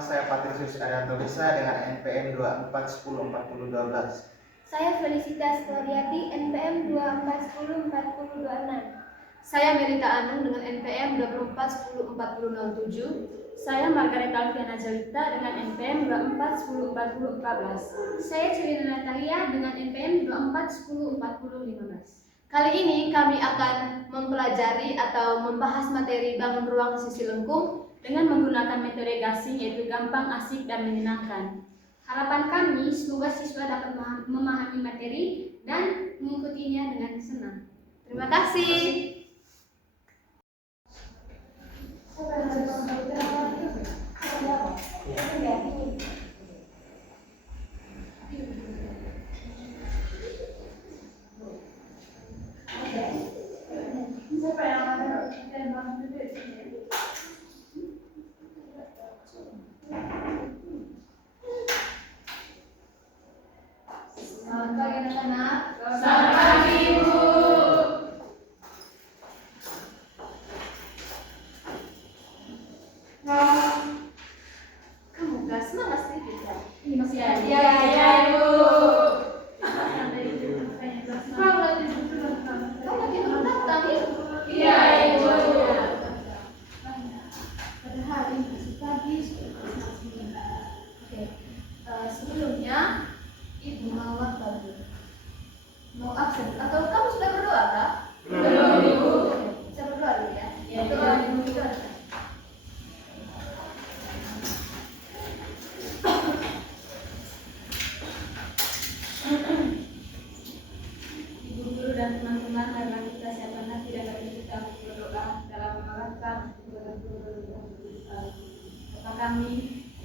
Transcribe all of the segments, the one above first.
saya Patricius Ariantolisa dengan NPM 24104012. Saya Felicitas Claudiati, NPM 24104026. Saya Melita Anung dengan NPM 24104007. Saya Margareta Alfiana Jalita dengan NPM 24104014. Saya Celina Natalia dengan NPM 24104015. Kali ini kami akan mempelajari atau membahas materi bangun ruang sisi lengkung dengan menggunakan metode gasing, yaitu gampang, asik, dan menyenangkan. Harapan kami semoga siswa dapat memahami materi dan mengikutinya dengan senang. Terima kasih. Selamat pagi anak-anak. Selamat pagi, Ibu. Kamu gak semangat sedikit ya? Ini masih ada. Ya, Ibu. Kamu lagi belum datang ya? Iya, Ibu. Pada hari masih pagi sudah Oke. Sebelumnya Ibu mau apa dulu? Mau absen atau kamu sudah berdoa kah? Belum, Ibu. Saya berdoa dulu ya. Ya, Doa Ibu. dulu juga. Ibu guru dan teman-teman, marilah kita siapkan hati dan hati kita untuk berdoa dalam mengarahkan kepada Bapa kami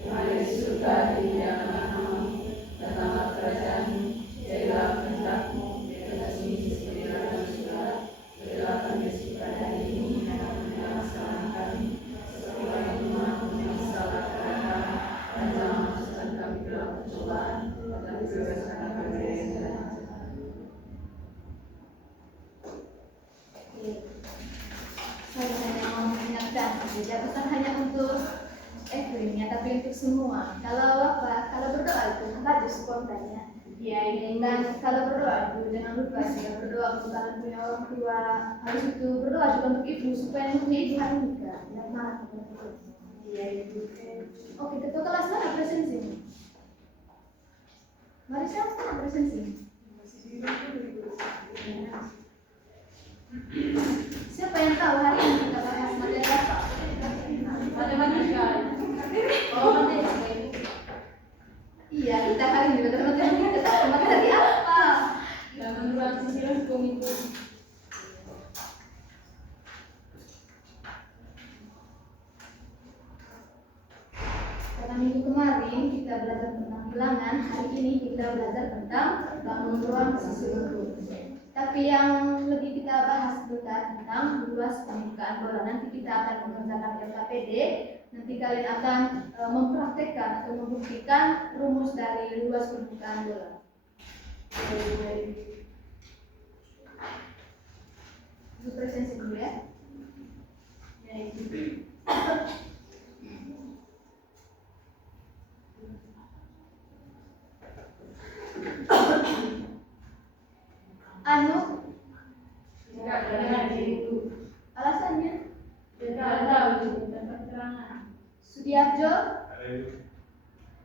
yang ada di surga, dimuliakanlah namamu, datanglah kerajaanmu, jadilah kehendak-mu di atas bumi seperti di dalam surga. Berilah kami rezeki pada hari ini, dan ampunilah kesalahan kami, seperti kami mengampuni yang bersalah kepada kami, dan jangan masukkan kami ke dalam pencobaan, tetapi bebaskan kami dari yang jahat. Saya hanya mau mengingatkan, tidak bukan hanya untuk ya, tapi untuk semua. Kalau berdoa itu maju spontan ya. Iya, ini. Dan kalau berdoa itu jangan lupa juga berdoa untuk kalian punya orang tua. Harus itu berdoa juga untuk ibu supaya nanti ibu hari nikah. Tidak marah kepada ibu. Iya, Ibu. Oke, ketua kelas mana presensi? Mari siapa presensi? Siapa yang tahu hari ini kita bahas materi apa? Matematika. Oh, matematika Ibu. Iya, kita hari ini belajar matematika. Kita tahu materi apa? Bangun ruang sisi lengkung itu. Karena minggu kemarin kita belajar tentang bilangan, hari ini kita belajar tentang bangun ruang sisi lengkung. Tapi yang lebih kita bahas sebentar tentang luas pembukaan bola. Nanti kita akan mengerjakan LKPD. Nanti kalian akan mempraktekkan atau membuktikan rumus dari luas pembukaan bola. Itu presensi dulu ya. Anu, Tidak ada Ibu. alasannya Tidak ada Ibu. Tanpa keterangan. Sudiarjo,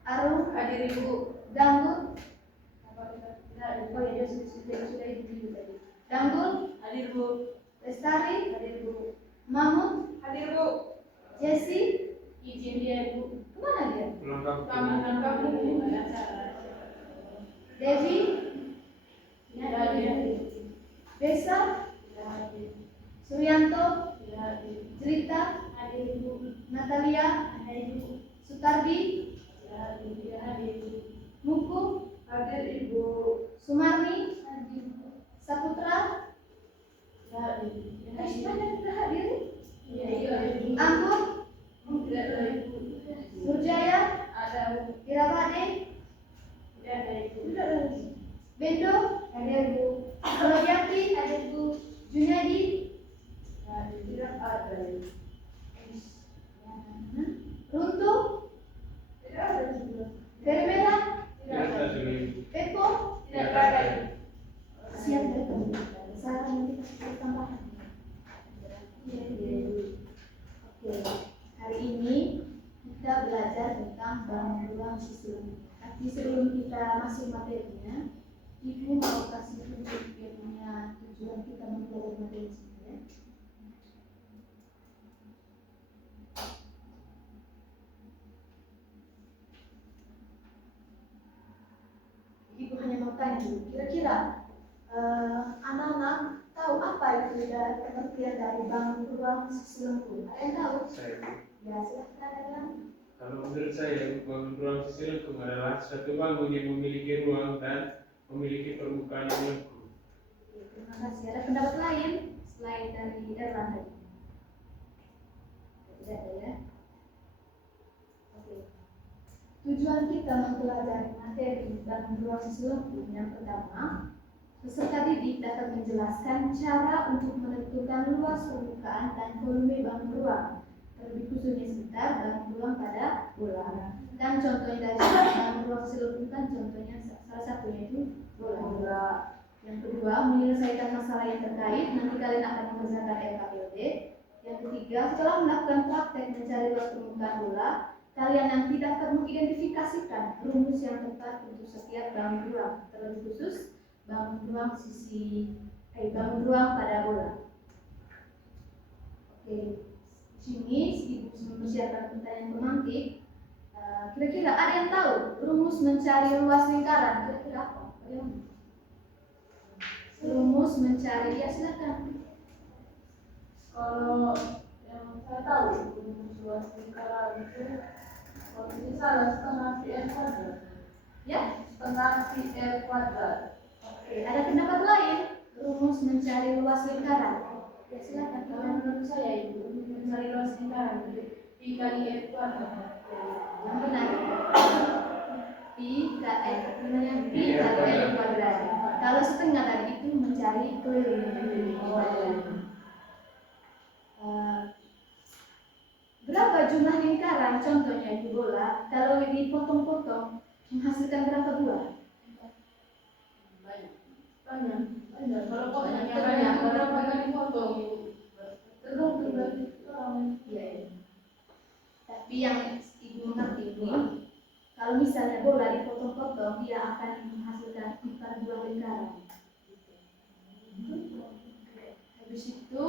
Arum, Hadir Ibu. Danggul, Tidak, oh ya sudah Ibu tadi. Danggul, Hadir Bu. Lestari, Hadir Bu. Mahmud, Hadir Bu. Jesse, Izin dia Ibu. kemana dia? Selamat kami Ibu. Devi, Tidak ada. Besa, Tidak hadir. Suryanto, Tidak hadir. Jelita, Hadir Ibu. Natalia, Hadir Ibu. Sutardi, Tidak hadir. Tidak hadir. Muku, Hadir Ibu. Sumarni, Hadir Bu. Saputra, Tidak hadir. banyak tidak hadir. Iya, iya Ibu. Anggun, Tidak ada Ibu. Nurjaya, Ada Bu. Irabade, Tidak ada Ibu. Bendo, ada Bu. Claudiati, ada Bu. Junaidi, Tidak ada Ibu. Runtuh, sisi lengkung. Tapi sebelum kita masuk materinya, Ibu mau kasih tunjuk yang punya tujuan kita mempelajari materi ini ya. Ibu hanya mau tanya dulu, kira-kira anak-anak tahu apa itu dari pengertian dari bangun ruang sisi lengkung? Ada yang tahu? Saya, Ya silahkan ada. kalau menurut saya, bangun ruang sisi lengkung adalah suatu bangun yang memiliki ruang dan memiliki permukaan yang lengkung. Oke, terima kasih. Ada pendapat lain selain dari Erlan tadi? Tidak ada ya. Oke. Tujuan kita mempelajari materi bangun ruang sisi lengkung yang pertama, peserta didik dapat menjelaskan cara untuk menentukan luas permukaan dan volume bangun ruang, terlebih khususnya sekitar bangun ruang pada bola. Dan contohnya dari bangun ruang sisi lengkung kan contohnya salah satunya itu bola. Yang kedua, menyelesaikan masalah yang terkait. Nanti kalian akan mengerjakan LKPD. Yang ketiga, setelah melakukan praktek mencari luas permukaan bola, kalian nanti dapat mengidentifikasikan rumus yang tepat untuk setiap bangun ruang, terlebih khusus bangun ruang bangun ruang pada bola. Oke, di sini Ibu mempersiapkan pertanyaan pemantik. Kira-kira ada yang tahu rumus mencari luas lingkaran? Kira-kira apa? Rumus mencari, ya silakan. Kalau yang saya tahu rumus luas lingkaran itu kalau tidak salah setengah pr kuadrat. Ya, Setengah pr kuadrat. oke. Ada pendapat lain? Rumus mencari luas lingkaran? Ya silakan. Kalau menurut saya itu mencari luas lingkaran itu pi kali r kuadrat. Yang benar. Pi kali r kuadrat. Kalau setengah tadi itu mencari keliling. Berapa jumlah lingkaran? Contohnya di bola, kalau dipotong-potong menghasilkan berapa buah? Banyak. Kalau potongnya banyak, berapa kali potong? Tergantung dari orang. Iya. Tapi yang Ibu mengerti ini, kalau misalnya bola dipotong-potong, dia akan menghasilkan 4 buah lingkaran. Habis itu,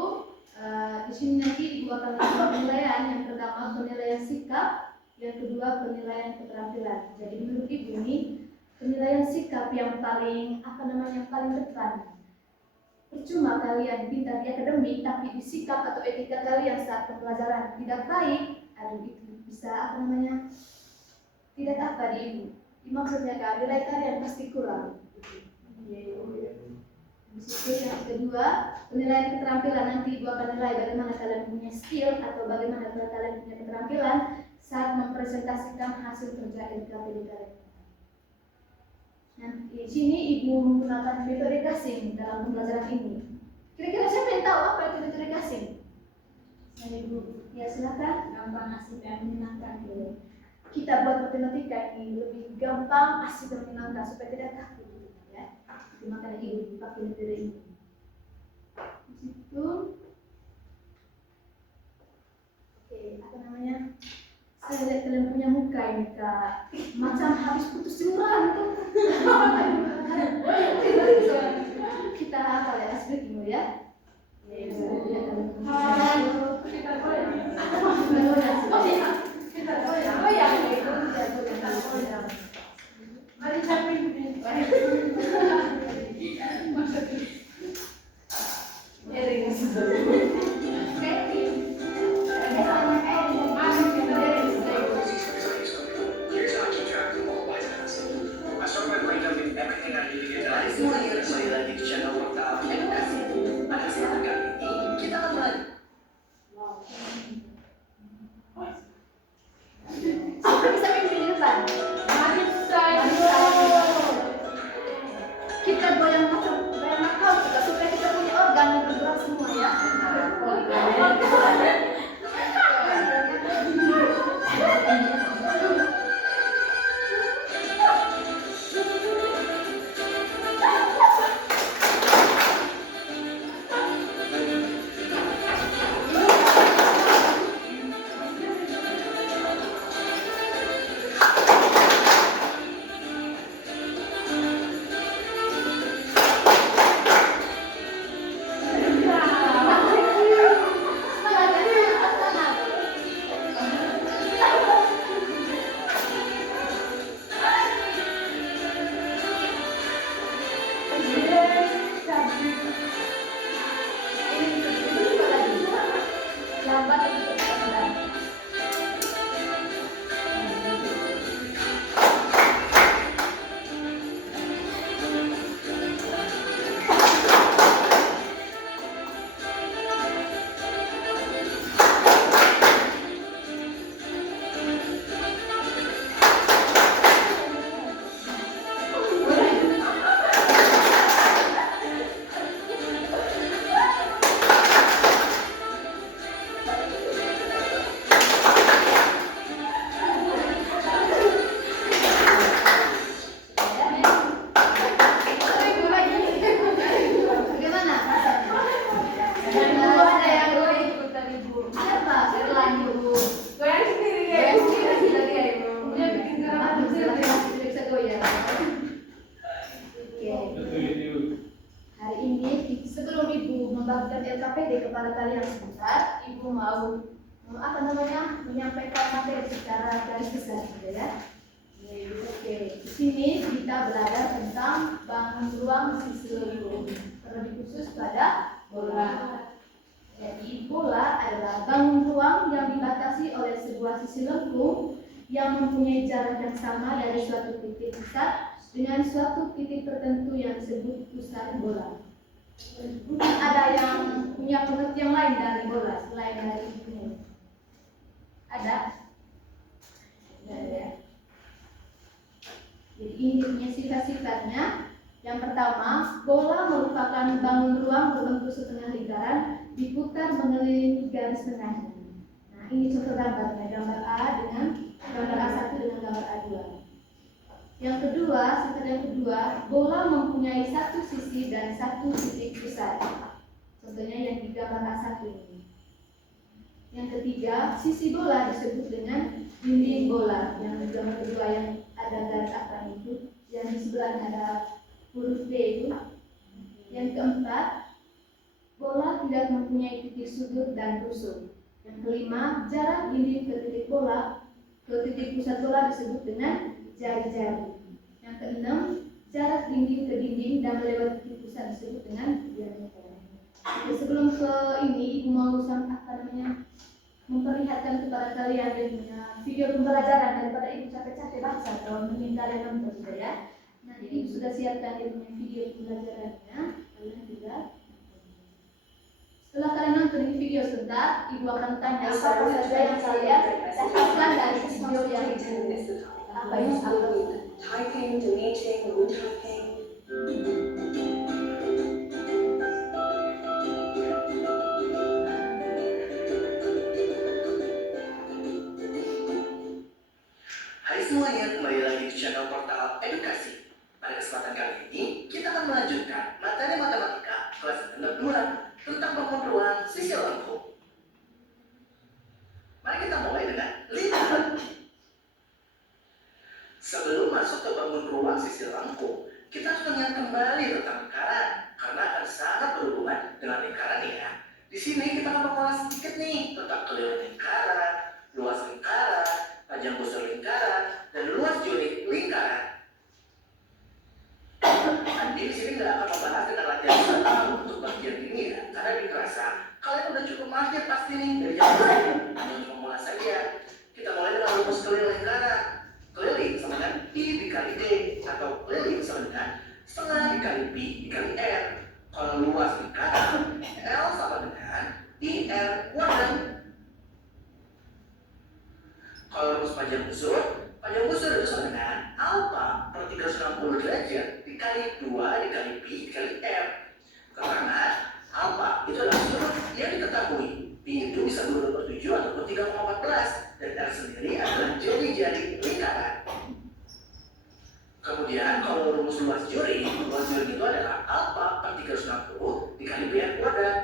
di sini nanti Ibu akan melakukan penilaian. Yang pertama penilaian sikap, yang kedua penilaian keterampilan. Jadi menurut Ibu ini penilaian sikap yang paling paling depan. Percuma kalian pintar di akademik, tapi di sikap atau etika kalian saat pembelajaran tidak baik, itu bisa tidak apa di Ibu. Maksudnya nilai kalian pasti kurang. Habis itu yang kedua, penilaian keterampilan. Nanti Ibu akan nilai bagaimana kalian punya skill atau bagaimana kalian punya keterampilan saat mempresentasikan hasil kerja LKPD kalian. Nah, di sini Ibu menggunakan metode gasing dalam pembelajaran ini. Kira-kira siapa yang tahu apa itu metode gasing? Saya Ibu. Ya silakan. Gampang, asik dan menyenangkan. Kita buat matematika ini lebih gampang, asik dan menyenangkan supaya tidak takut. Ya. Makanya Ibu pakai metode ini. Di situ, saya lihat kalian punya muka ini Kak, macam habis putus jemuran tuh. Kita apa ya, speaking ya? Mari capek. menyampaikan materi secara garis besar gitu ya. Oke, di sini kita belajar tentang bangun ruang sisi lengkung. Terlebih khusus pada bola. Jadi bola adalah bangun ruang yang dibatasi oleh sebuah sisi lengkung yang mempunyai jarak yang sama dari suatu titik pusat dengan suatu titik tertentu yang disebut pusat bola. Mungkin ada yang punya pengertian lain dari bola selain dari ini. Ada? Ada ya. Jadi ini punya sifat-sifatnya. Yang pertama, bola merupakan bangun ruang berbentuk setengah lingkaran diputar mengelilingi garis tengahnya. Nah, ini contoh gambarnya, gambar A dengan gambar A1 dengan gambar A2. Yang kedua, sifat yang kedua, bola mempunyai satu sisi dan satu titik pusat. Contohnya yang di gambar A1 ini. Yang ketiga, sisi bola disebut dengan dinding bola. Yang di gambar kedua yang ada garis apa itu, yang di sebelahnya ada huruf B itu. Yang keempat, bola tidak mempunyai titik sudut dan rusuk. Yang kelima, jarak dinding ke titik bola ke titik pusat bola disebut dengan jari-jari. Yang keenam, jarak dinding ke dinding dan melewati titik pusat disebut dengan diameter. Oke, sebelum ke ini, Ibu mau memperlihatkan kepada kalian yang punya video pembelajaran daripada Ibu capek-capek baca atau mungkin kalian nonton juga ya. Nah, jadi Ibu sudah siapkan Ibu punya video pembelajarannya. Kalian juga. Setelah kalian nonton ini video sebentar, Ibu akan tanya apa saja yang kalian dapatkan dari video yang Ibu apa yang upload. Typing, deleting, retyping. Hai semuanya, kembali lagi di channel Portal Edukasi. Pada kesempatan kali ini, kita akan melanjutkan materi matematika kelas 2 tentang bangun ruang sisi lengkung. Mari kita mulai dengan lingkaran. Sebelum masuk ke bangun ruang sisi lengkung, kita harus mengingat kembali tentang lingkaran karena akan sangat berhubungan dengan lingkaran ya. Di sini kita akan mengulas sedikit nih tentang keliling lingkaran, luas lingkaran, panjang busur lingkaran, dan luas juri lingkaran. Nanti di sini nggak akan membahas tentang latihan satu untuk bagian ini ya, karena dirasa kalian udah cukup mahir pasti nih dari jauh saya. Hanya untuk mengulas saja. Kita mulai dengan rumus keliling lingkaran. Keliling sama dengan I dikali D, atau keliling sama dengan setengah dikali Pi dikali R. Kalau luas lingkaran, L sama dengan IR kuadrat. Kalau rumus panjang busur itu sama dengan alfa per 360 derajat dikali 2 dikali Pi dikali R. Karena alfa itu adalah sudut yang diketahui. Pi itu bisa 2/7 ataupun 3,14 dan R sendiri adalah jari-jari lingkaran. Kemudian kalau rumus luas juri itu adalah alfa per 360 dikali Pi R kuadrat.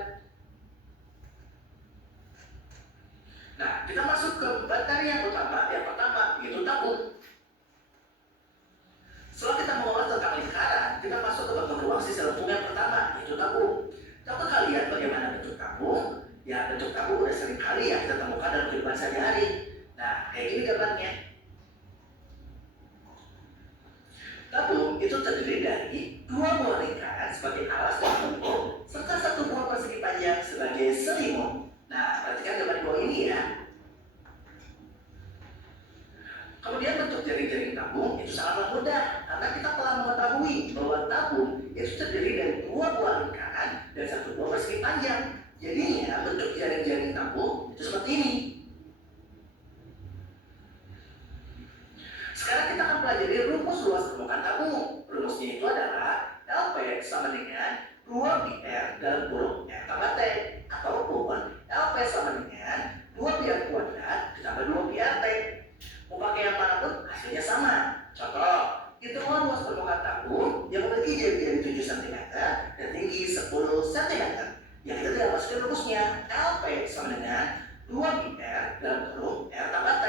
Nah, kita masuk ke materi yang utama. Yang pertama yaitu tabung. Setelah kita mengulas tentang lingkaran, kita masuk ke bangun ruang sisi lengkung yang pertama yaitu tabung. Dapat kalian bagaimana bentuk tabung? Ya, bentuk tabung udah sering kali ya kita temukan dalam kehidupan sehari-hari. Nah, kayak gini gambarnya. Tabung itu terdiri dari 2 buah lingkaran sebagai alas dan bentuk, serta 1 buah persegi panjang sebagai selimut. Nah, perhatikan gambar di bawah ini ya. Kemudian bentuk jaring-jaring tabung itu sangatlah mudah karena kita telah mengetahui bahwa tabung itu terdiri dari 2 buah lingkaran dan 1 buah persegi panjang. Jadinya bentuk jaring-jaring tabung itu seperti ini. Sekarang kita akan pelajari rumus luas permukaan tabung. Rumusnya itu adalah LP sama dengan 2πr dalam kurung R tambah T, ataupun LP sama dengan 2πr kuadrat ditambah 2πrt. Mau pakai yang manapun hasilnya sama. Contoh, hitungan luas permukaan tabung yang memiliki jari-jari 7 cm dan tinggi 10 cm. Yang kita tidak masukin rumusnya, LP sama dengan 2πr dalam kurung R tambah T.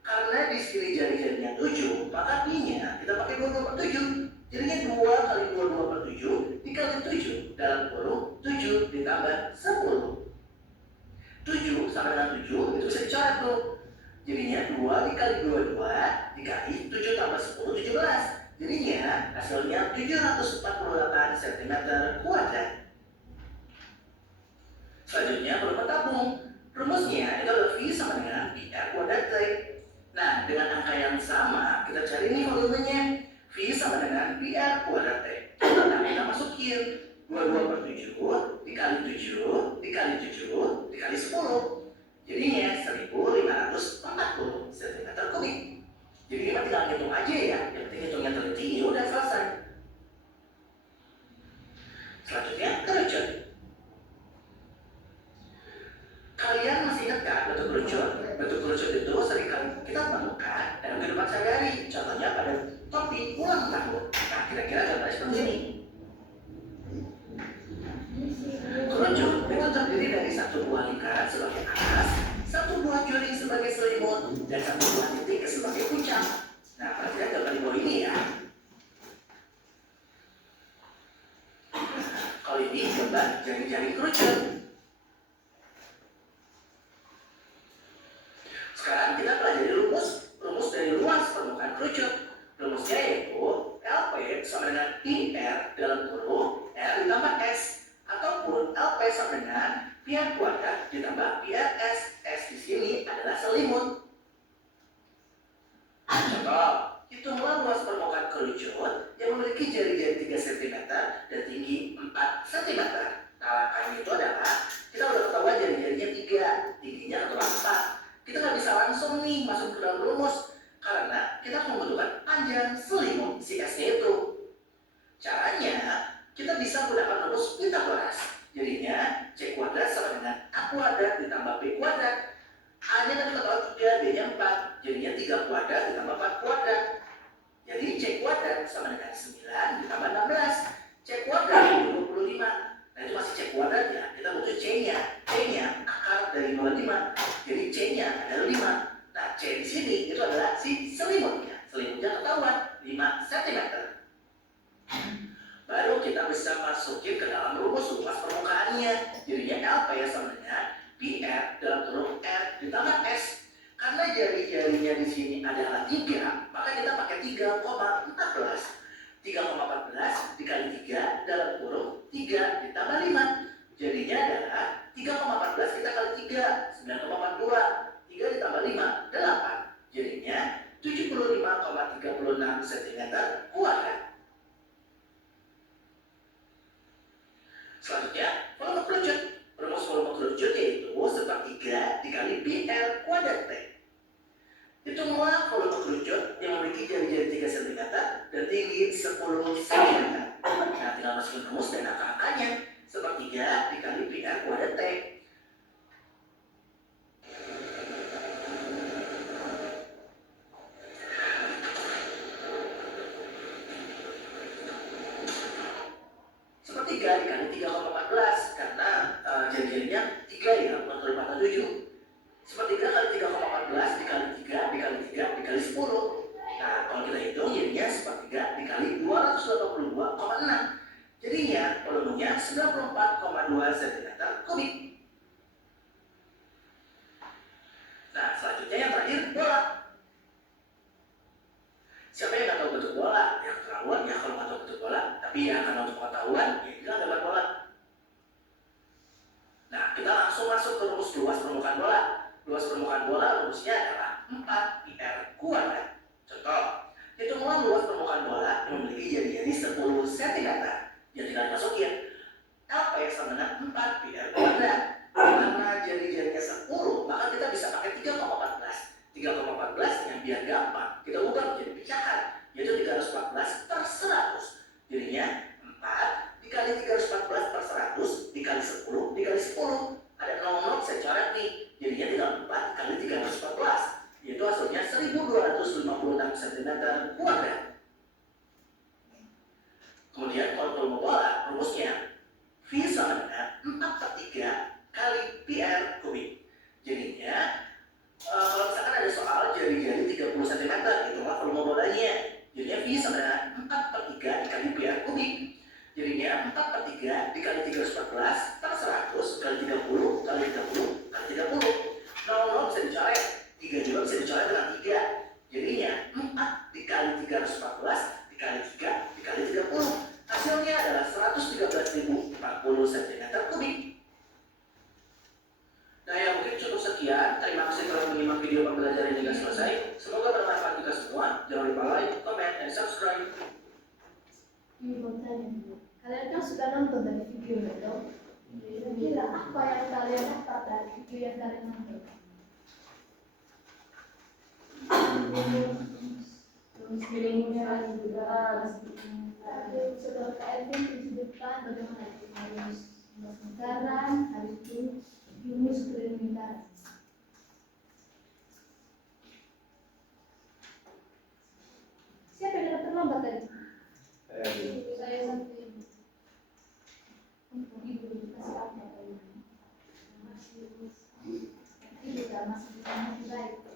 Karena di sini jari-jarinya 7, maka Pi-nya kita pakai 22/7. Jadinya 2 kali 22/7 dikali 7 dalam kurung 7 ditambah 10. 7 sama dengan 7 itu bisa saya coret tuh. Jadinya 2 dikali 22 dikali 7 tambah 10, 17. Jadinya hasilnya 748 cm kuadrat. Selanjutnya volume tabung. Rumusnya itu adalah V sama dengan PR kuadrat T. Nah, dengan angka yang sama kita cari nih volumenya. V sama dengan PR kuadrat T. Nah, kita masukin 22 per 7 dikali 7 dikali 7 dikali 10. Jadinya 1540 cm kubik. Jadi kita tinggal hitung aja ya. Yang penting hitungnya teliti, ya udah selesai. Selanjutnya kerucut. Kalian masih ingat kan bentuk kerucut? Bentuk kerucut itu seringkali kita temukan dalam kehidupan sehari-hari. Contohnya pada topi ulang tahun. Nah, kira-kira gambarnya seperti ini. Kerucut itu terdiri dari satu buah lingkaran sebagai atas, satu buah juring sebagai selimut, dan satu buah titik sebagai puncak. Nah, perhatikan gambar di bawah ini ya. Kalau ini gambar jaring-jaring kerucut. Sekarang kita pelajari rumus dari luas permukaan kerucut. Rumusnya yaitu LP sama dengan PR dalam kurung R ditambah S, ataupun LP sama dengan PR kuadrat ditambah PRS. S di sini adalah selimut. Contoh, hitunglah luas permukaan kerucut yang memiliki jari-jari 3 cm dan tinggi 4 cm. Nah, langkahnya itu adalah kita udah ketahuan jari-jarinya 3, tingginya adalah 4. Kita nggak bisa langsung nih masuk ke dalam rumus karena kita membutuhkan panjang selimut si S-nya itu. Caranya kita bisa menggunakan rumus Pythagoras. Jadinya C kuadrat sama dengan A kuadrat ditambah B kuadrat. A-nya kan kita tahu 3, B-nya 4. Jadinya 3 kuadrat ditambah 4 kuadrat. Jadi C kuadrat sama dengan 9 ditambah 16. C kuadrat 25. Nah, itu masih C kuadrat ya. Kita butuh C-nya. C-nya akar dari 25. Jadi C-nya adalah 5. Nah, C di sini itu adalah si selimutnya. Selimutnya ketahuan 5 cm. Baru kita bisa masukin ke dalam rumus luas permukaannya. Jadinya LP sama dengan PR dalam kurung R ditambah S. Karena jari-jarinya di sini adalah 3, maka kita pakai 3,14. 3,14 dikali 3 dalam kurung 3 ditambah 5. Jadinya adalah 3,14 kita kali 3, 9,42. 3 ditambah 5, 8. Jadinya 75,36 cm kuadrat. Selanjutnya, volume kerucut. Rumus volume kerucut yaitu sepertiga dikali PR kuadrat T. Hitunglah volume kerucut yang memiliki jari-jari 3 cm dan tinggi 10 cm. Nah, tinggal masukin rumus dan angka-angkanya. Sepertiga dikali PR kuadrat T. Sepertiga dikali 3,14 karena jari-jarinya 3 ya, bukan kali 47. Sepertiga kali 3,14 dikali 3 dikali 3 dikali 10. Nah, kalau kita hitung jadinya sepertiga dikali 282,6. Jadinya volumenya 94,2 cm kubik. Nah, selanjutnya yang terakhir bola. Siapa yang nggak tahu bentuk bola? Ya keterlaluan ya kalau nggak tahu bentuk bola. Tapi ya karena untuk pengetahuan, ya kita gambar bola. Nah, kita langsung masuk ke rumus luas permukaan bola. Luas permukaan bola rumusnya adalah 4 PR kuadrat. Contoh, hitunglah luas permukaan bola yang memiliki jari-jari 10 cm. Jadi tinggal masukin LP sama dengan 4 PR kuadrat. Karena jari-jarinya 10, maka kita bisa pakai 3,14. 3,14 yang biar gampang kita ubah menjadi pecahan, yaitu 314 per 100. Jadinya 4 dikali 314 per 100 dikali 10 dikali 10. Ada 0 saya coret nih. Jadinya tinggal 4 kali 314, yaitu hasilnya 1256 cm kuadrat. Kemudian kalau volume bola, rumusnya V sama dengan 4/3 kali PR kubik. Jadinya kalau misalkan ada soal jari-jari 30 cm, hitunglah volume bolanya. Jadinya V sama dengan 4/3 dikali PR kubik. Jadinya 4/3 dikali 314 per 100 kali 30 kali 30 kali 30. 0 bisa dicoret dicoret. 3 juga bisa dicoret dengan 3. Jadinya 4 dikali 314 dikali 3 dikali 30. Hasilnya adalah 113.040 cm3. Nah ya mungkin cukup sekian. Terima kasih telah menyimak video pembelajaran hingga selesai. Semoga bermanfaat kita semua. Jangan lupa like, comment, dan subscribe. Mau tanya dulu. Kalian kan sudah nonton dari video itu. Kira-kira apa yang kalian dapat dari video yang kalian nonton? Terus feelingnya juga Setelah KLB disebutkan bagaimana itu harus lingkaran, habis itu rumus keliling lingkaran. Siapa yang datang terlambat tadi? Saya satu ini. Untuk ibu kasih apa tadi? Ibu tak masih baik.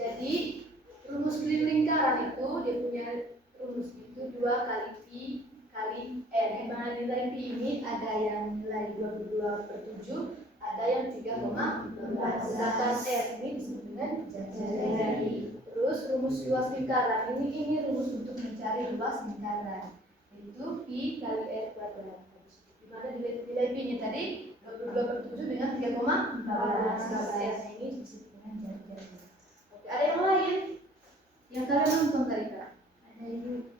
Jadi rumus keliling lingkaran itu dia punya rumus itu 2 kali pi kali r. Di mana nilai pi ini ada yang nilai 22/7, ada yang 3,14. Sedangkan r ini disebut dengan jari. Terus rumus luas lingkaran ini rumus untuk mencari luas lingkaran, yaitu pi kali r kuadrat. Di mana nilai pi nya tadi 22/7 dengan 3,14. R ini disebut dengan jari. Ada yang lain yang kalian nonton tadi Kak? Ada ibu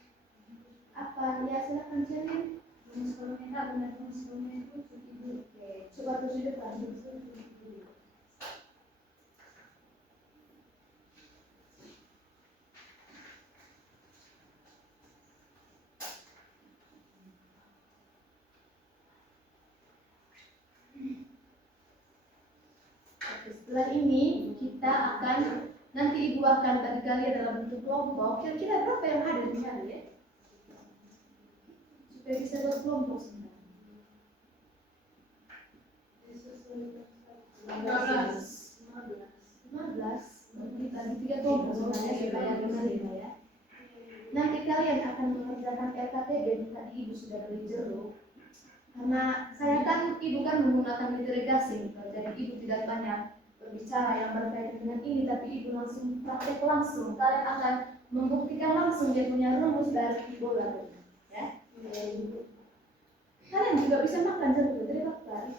apa? Ya silakan cari rumus kolomena, benar rumus kolomena itu ibu. Oke, coba tulis depan. Setelah ini kita akan nanti ibu akan bagi kalian dalam bentuk kelompok. Kira-kira berapa yang hadir di hari ya? Supaya bisa berkelompok sebenarnya. 15. Kita bagi 3 kelompok sebenarnya supaya 5 ya. Nanti kalian akan mengerjakan LKTB yang tadi ibu sudah beri jeruk. Karena saya kan ibu kan menggunakan materi gasing, jadi ibu tidak banyak berbicara yang berkaitan dengan ini, tapi ibu langsung praktek langsung. Kalian akan membuktikan langsung dia punya rumus dari bola, ya. Kalian juga bisa makan jeruk dari bapak.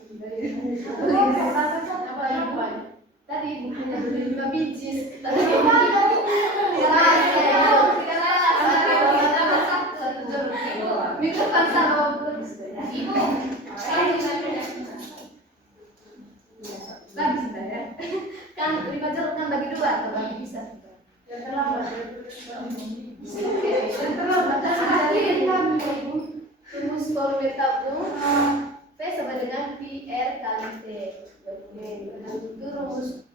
Apa ibu? Tadi ibu punya 5 biji. Tadi ibu mikrofon sama ibu. Bagi saya kan 5 jeruk kan bagi 2 atau bagi bisa. Yang terlambat. Yang terlambat dari kami ibu. Rumus volume tabung P sama dengan PR kali T. Oke, itu rumus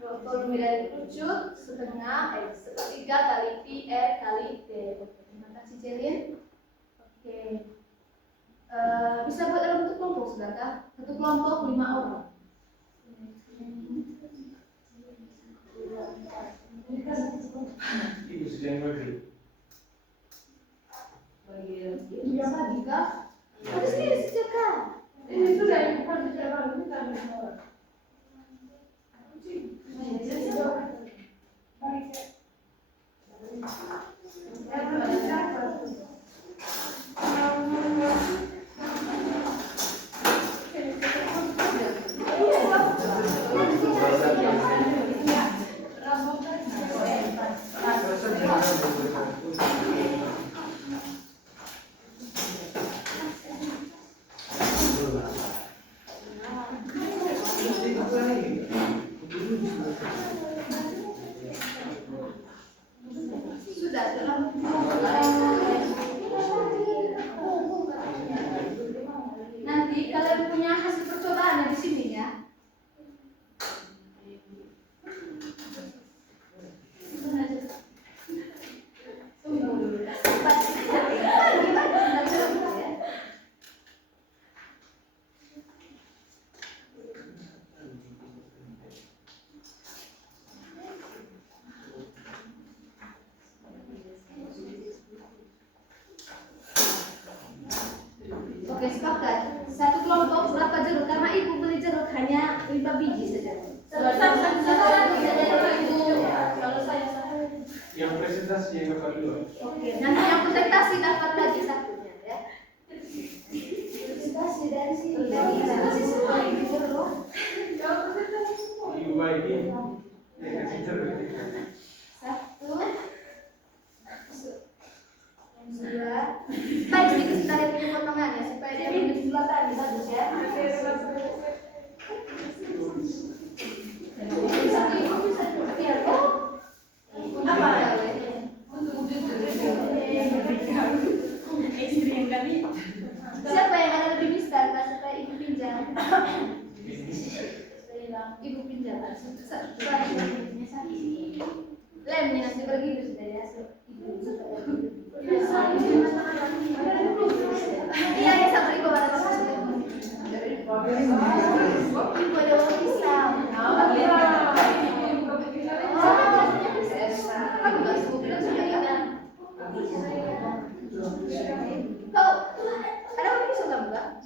volume dari kerucut sepertiga kali PR kali T. Terima kasih Celin. Oke. Bisa buat dalam bentuk kelompok sudah kah? Satu kelompok 5 orang. Ibu sedang maghrib. Iya tadi kah? Habis ini sejak kah? ini sudah yang bukan bicara ini kan Iya. Sudah, nanti kalian punya hasil percobaannya di sini ya. Oke, sepakat. Satu kelompok berapa jeruk? Karena ibu beli jeruk hanya 5 biji saja. Yang presentasi yang dapat 2. Oke, nanti yang presentasi dapat lagi satunya ya. Presentasi dari sini. Presentasi semua ibu jeruk. Ibu baik ini. Yang kasih jeruk. Satu. Dua. Baik, sedikit kita lihat ini potongannya supaya dia lebih sebelah tadi bagus ya. Siapa yang ada lebih mistar? Supaya ibu pinjam. Ibu pinjam. Lemnya nanti begitu sudah ya. Iya, ya sama ibu ada ibu ada orang pisang. Kamu gak suka bilang sudah ingat. Kau ada orang pisang kamu gak?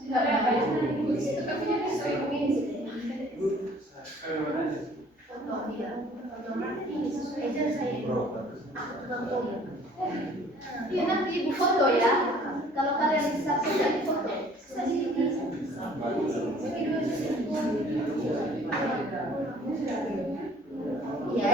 Iya, nanti ibu foto ya. Kalau kalian bisa jadi foto. Iya.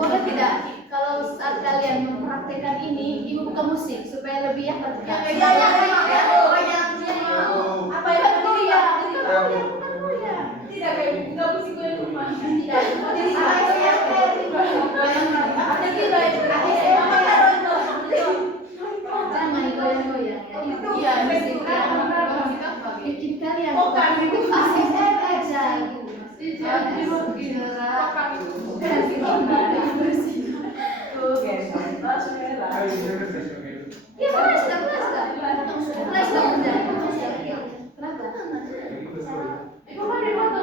Boleh tidak kalau saat kalian mempraktekkan ini, ibu buka musik supaya lebih apa? Apa yang dia? Tidak kayak buka musik di rumah. Tidak. Jangan goyang-goyang. Iya, musik bikin kalian. Itu asik aja. Iya, mulai sudah.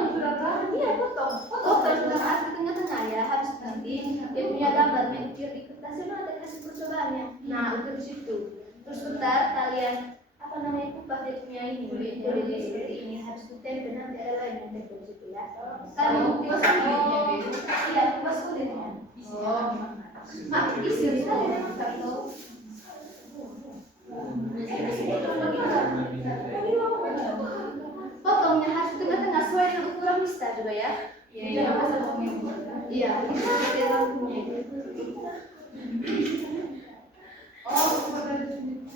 Kenapa? Iya, potong sudah di tengah-tengah ya. Habis nanti dia punya gambar mengukir di kertasnya, mana ada kasih percobaannya. Nah, ukir di situ. Terus bentar kalian apa namanya kupas dia punya ini, jadi seperti ini harus ditempel, nanti ada lain yang tempel di situ ya. Kalian kupas kulitnya, iya kupas kulitnya. Isi sekali memang kalau potongnya harus tengah-tengah sesuai dengan ukuran mista juga ya. Iya. Iya. Coba dari sini.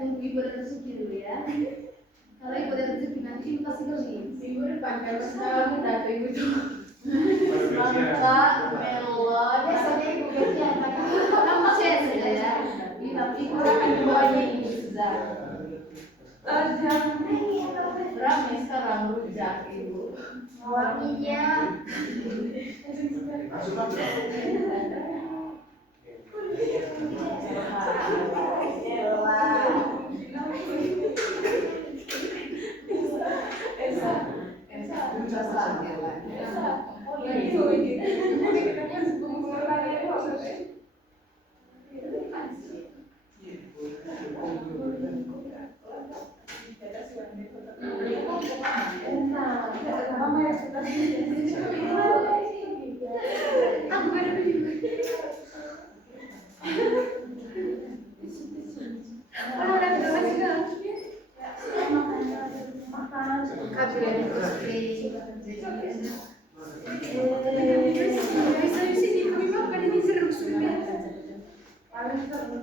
Tunggu ibu ada rezeki dulu ya. Kalau ibu ada rezeki nanti ibu pasti beli. Ibu dipakai setahun dan ibu tuh. Maka melon biasanya ibu gajian kamu share saja ya. Ibu akan dibawanya ini sudah. Ramai sekarang rujak ibu. Wanginya.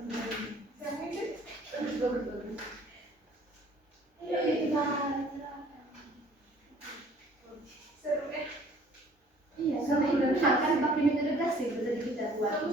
Iya, karena itu akan pakai metode gasing tadi kita buat.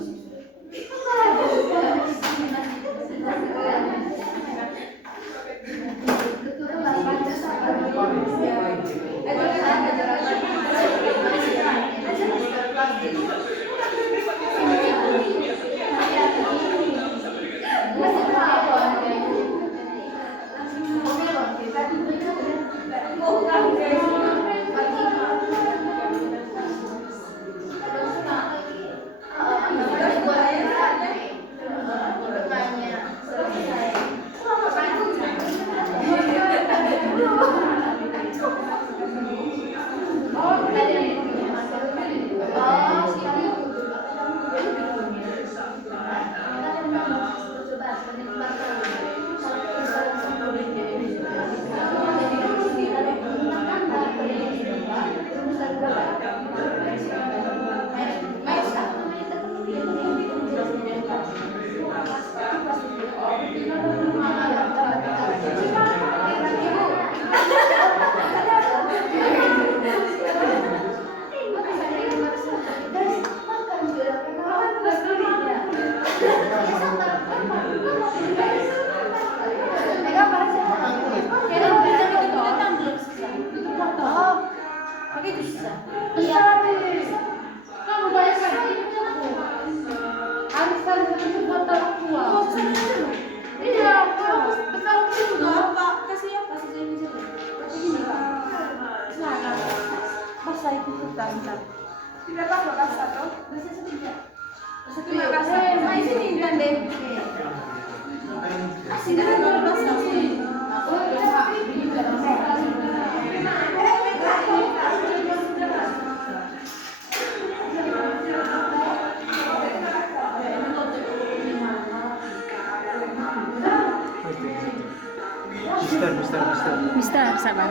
Mister, sabar.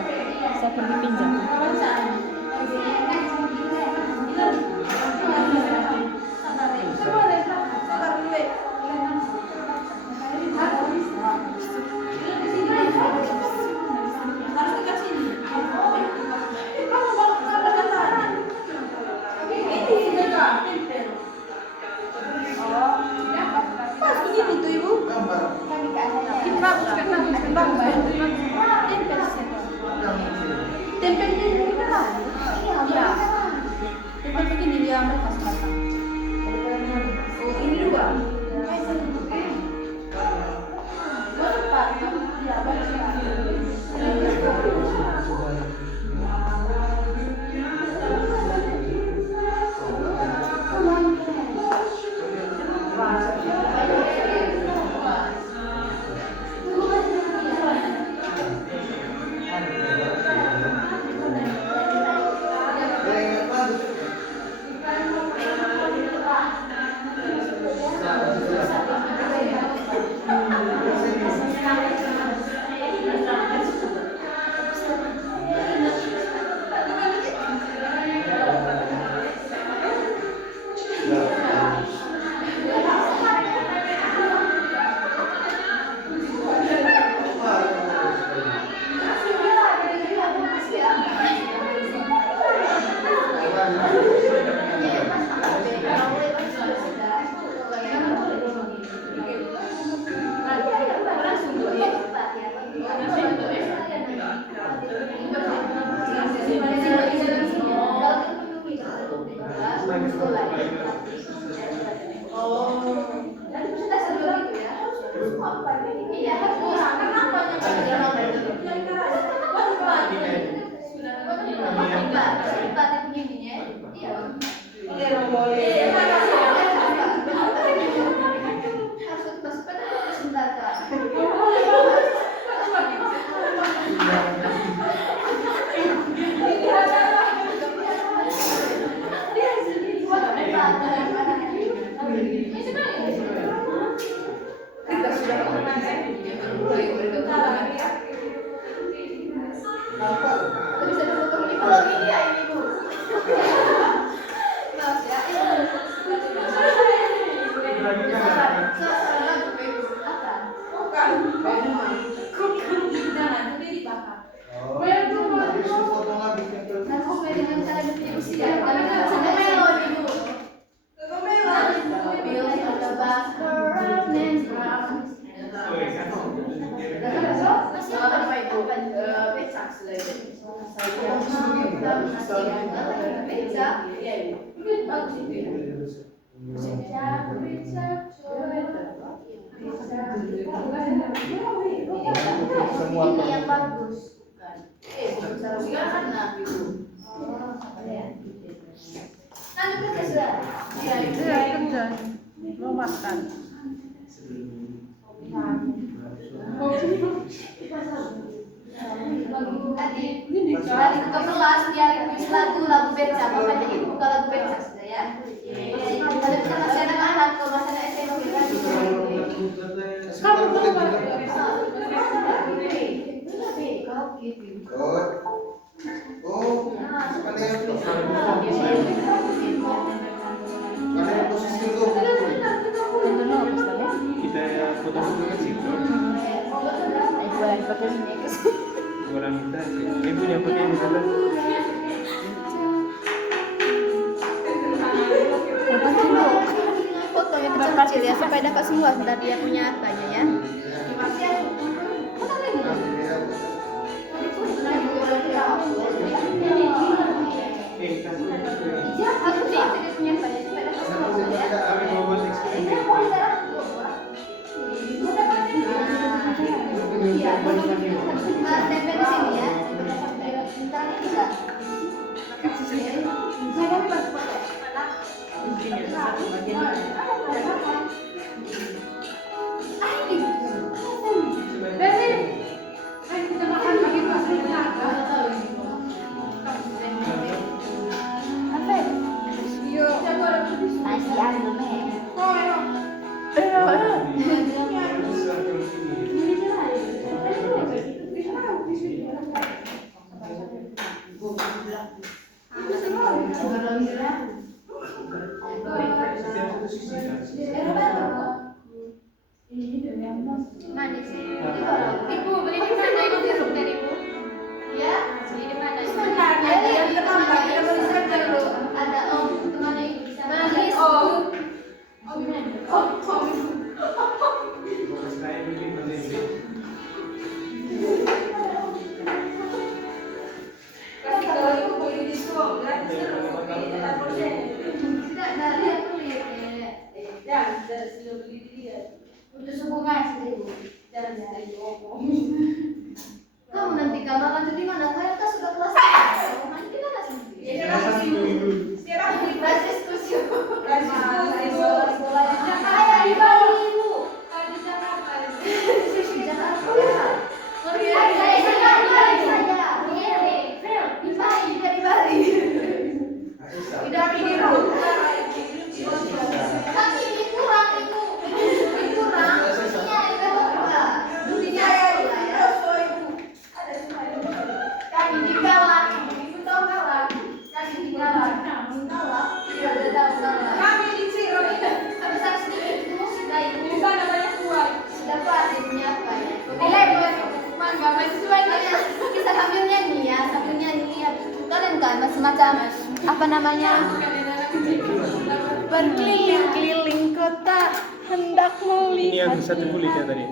Saya pergi pinjam. Kita sudah kita masih beca. Bagus itu ya. Semua Ini yang bagus. Nanti kita sudah. Iya kerja. Mau makan. Tadi dari ke kelas biarin kuis lagu beca, makanya ibu buka lagu beca sudah ya. Kalau kita masih anak-anak, kalau masih anak SMP lagi. Nonton apa Ustaz ya? Kita foto-foto ke situ. Boleh pakai minyak. Orang kita sih. Punya pakai di sana. Foto yang kecil-kecil ya supaya dapat semua sebentar dia punya apanya ya. Kami mau buat eksperimen. Masih anu nih. Manis. Ibu beli di mana ini jeruk dari ibu? Ya, beli di mana? Ada yang terlambat, kita beli saja dulu. Ada om temannya ibu bisa manis. Saya bikin sendiri. Tidak dari aku lihat. Untuk hubungan sih ibu. Jangan dari kamu nanti kalau lanjut di mana? Kalian kan sudah kelas. Nanti di mana sih? Kelas diskusi. Sekolah yang kaya di Bali ibu. Di Jakarta. Di Bali. Tidak biru. Tapi ini kurang itu. Ini kurang. Ini ada berapa? Dunia sekolah ya. Kami di kawan. Ibu tahu kawan. Kami di kawan. Kawan. Tidak ada tahu kawan. Kami di Ciro. Tapi saya sedikit itu sudah ibu. Di sana banyak kuat. Sudah pasti punya apa ya? Nilai mangga sesuai ya. Bisa sambil nyanyi ya, sambil nyanyi ya. Kalian kan semacam apa namanya? Berkeliling-keliling kota hendak Ini yang melihat. satu kulit ya tadi.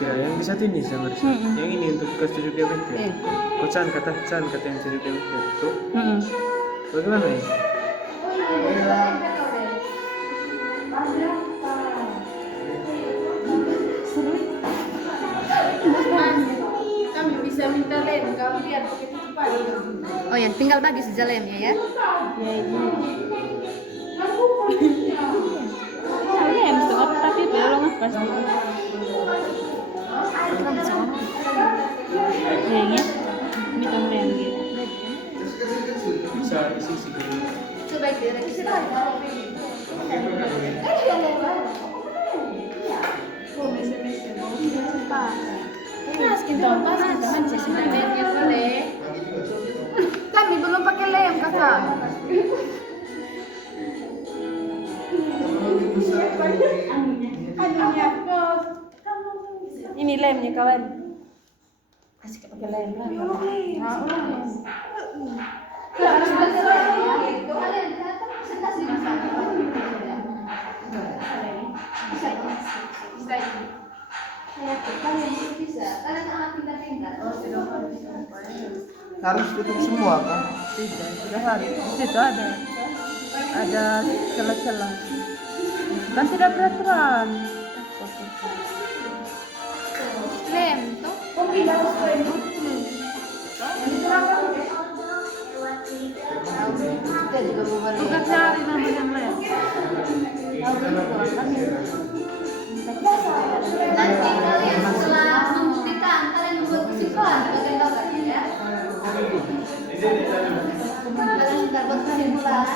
Ya, yang di satu ini sama Yang ini untuk ke studio diameter. Iya. Kocan kata yang studio diameter. Tuh. Heeh. Bagaimana ya? Kami bisa minta lem, kamu lihat begitu cepat. Oh ya, tinggal bagi saja lemnya ya. Lem setengah tapi belum apa sih? Kayaknya minum lem gitu. Bisa isi dulu. Coba direk istirahat. Kami belum pakai lem kakak. Ini lemnya kawan. Kasih pakai lem lah. Kalian presentasi di sana. Bisa. Saya yakin kalian pasti bisa. Kalian sangat pintar-pintar. Oh, tidak harus Harus tutup semua kan? Tidak, sudah harus. Di situ ada celah-celah. Kan tidak peraturan. Lem tuh. Bukan cari namanya lem. Nanti kalian setelah membuktikan, kalian membuat kesimpulan sebagai bagian ya. Kalian sudah buat kesimpulan.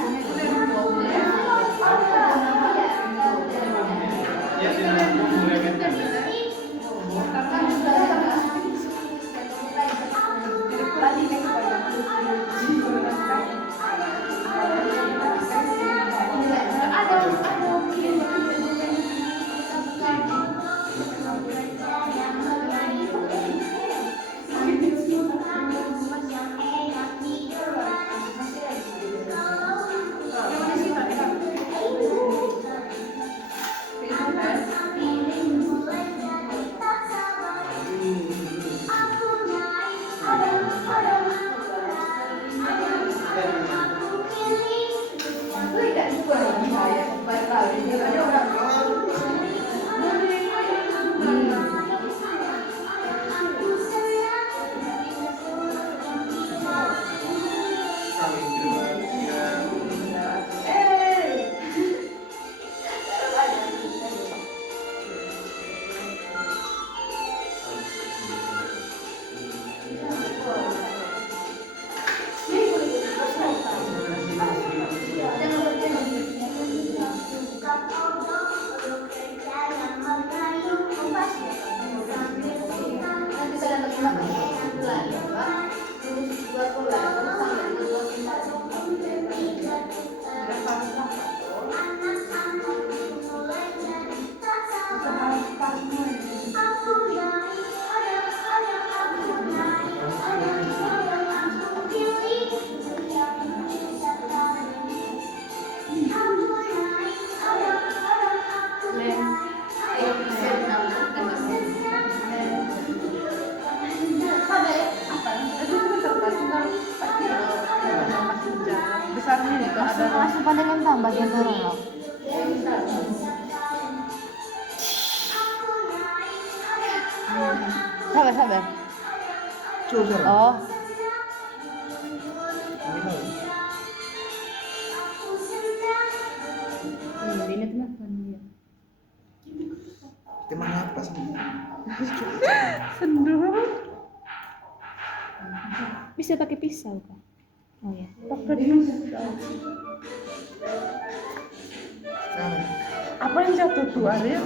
Nanti kalian bagaimana kesimpulan ya Pak? Terus buat bulan, terus sampai buat Besar ini tuh ada Langsung pandangan tambah bagian turun loh. Sabar. Coba. Oh, ini teman-teman ya. Teman apa sih? Senduh. Bisa pakai pisau kan? Oh ya. Pakai pisau. Apa yang jatuh tuh Ariel?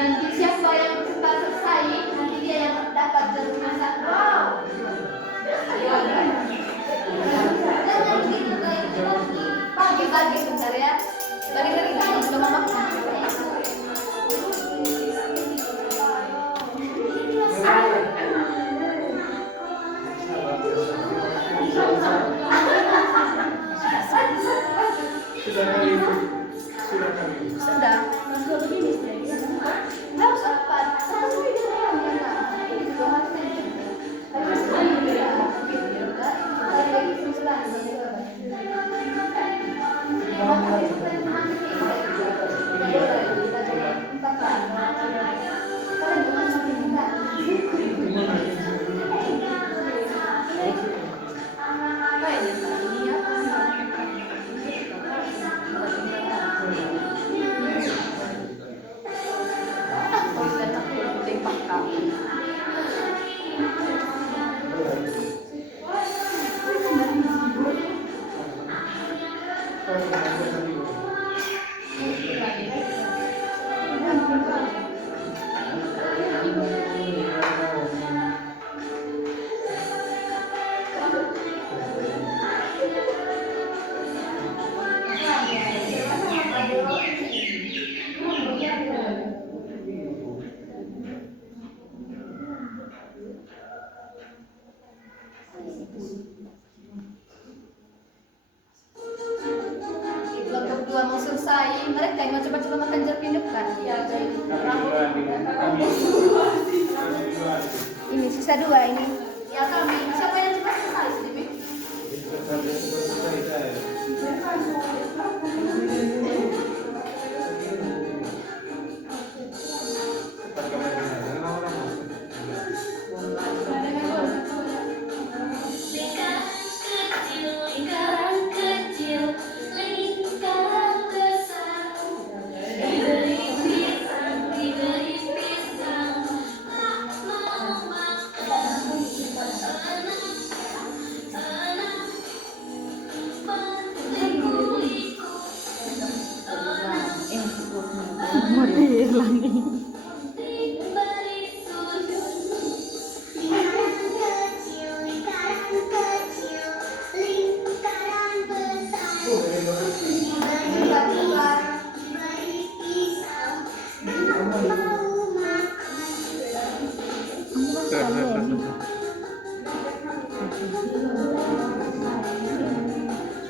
Nanti siapa yang cepat selesai, nanti dia yang dapat jarumnya satu. Wow. Jangan gitu kayak gitu. Bagi-bagi bentar ya. Bagi-bagi kamu juga mau makan. Sudah kali itu. Sudah. Nggak usah Sisa 2 ini. Ya kami. Siapa yang cepat selesai sih, Mi?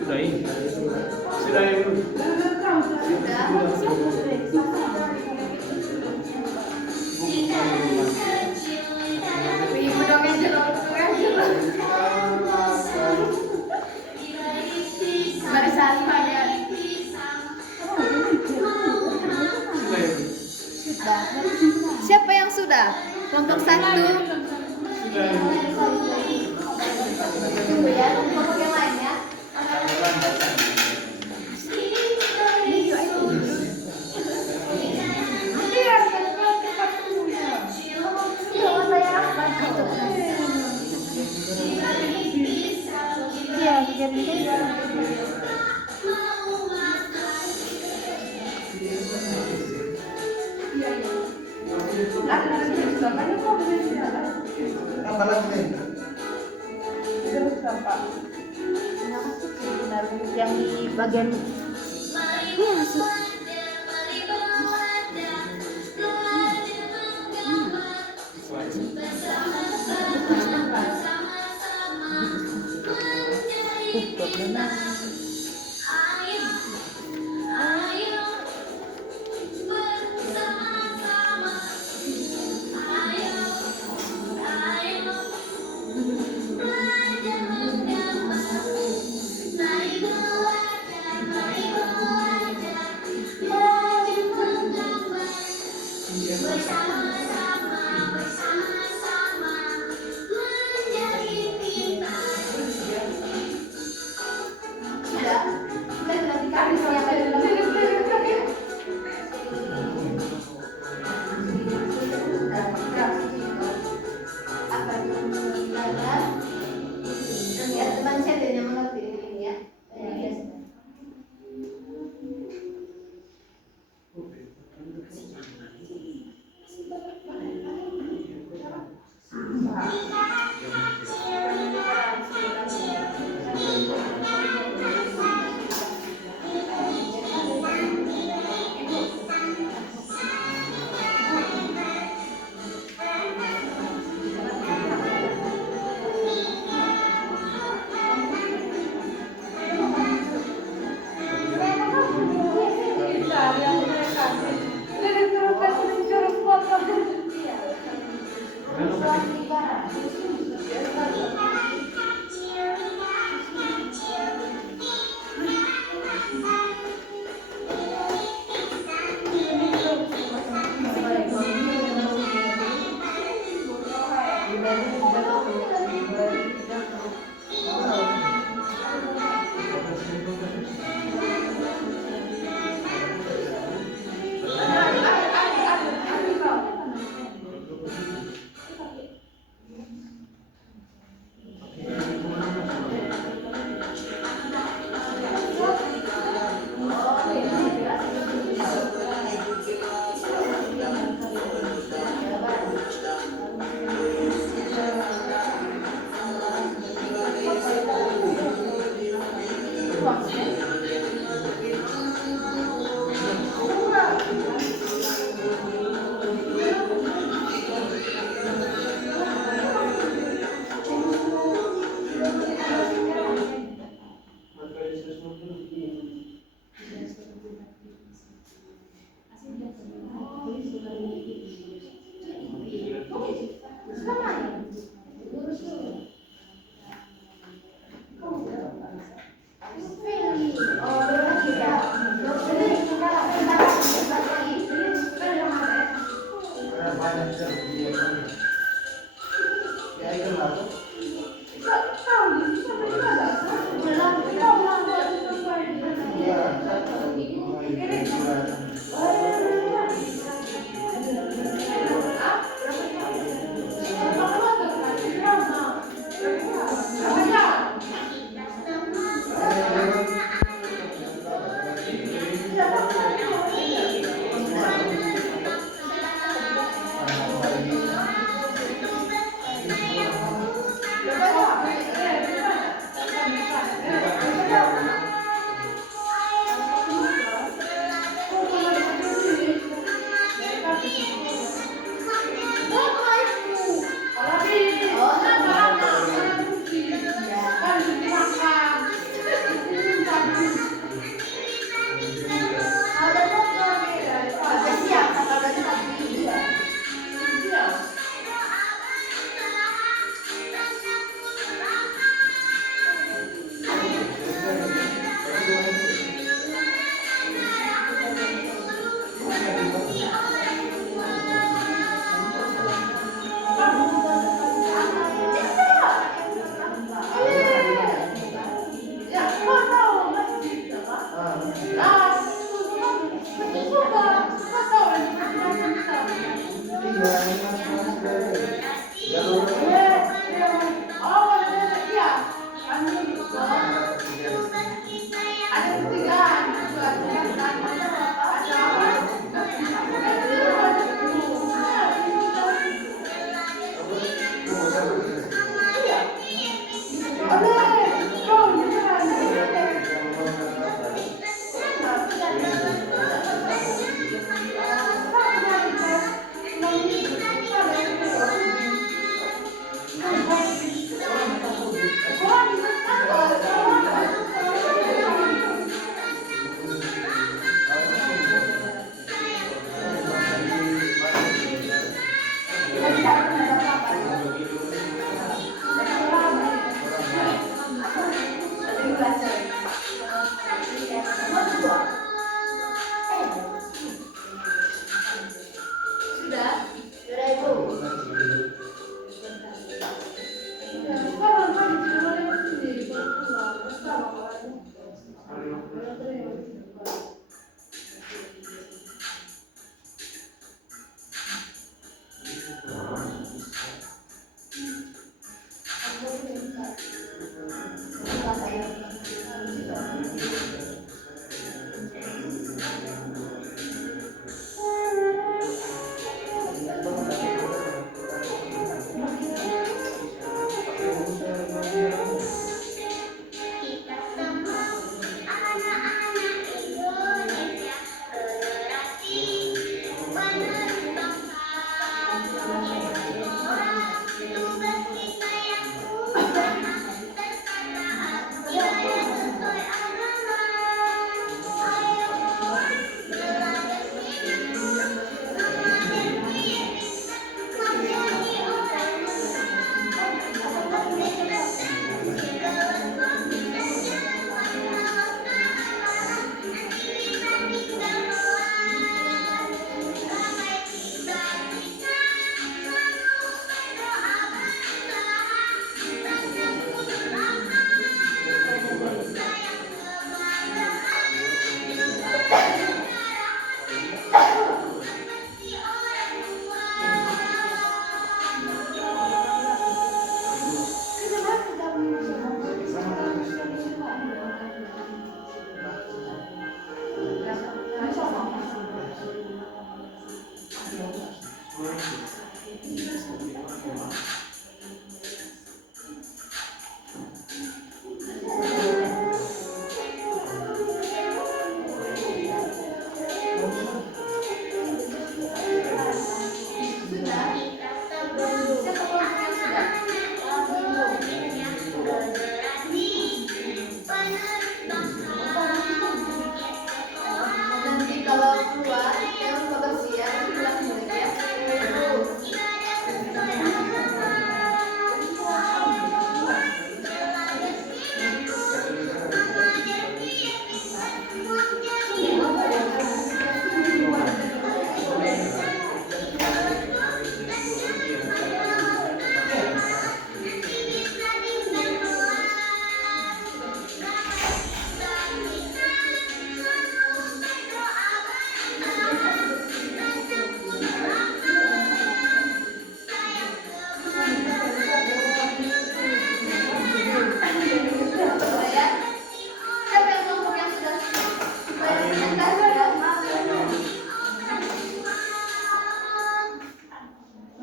Sudah ini. Sudah ini. Ibu dong yang jelek, barisan banyak. Siapa yang sudah? Kelompok 1. Tunggu ya, kelompok yang lainnya. Iya, bikin Tambah lagi nih. yang di bagian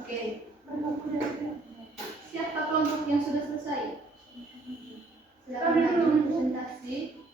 Oke. Siapa kelompok yang sudah selesai? Silakan maju presentasi.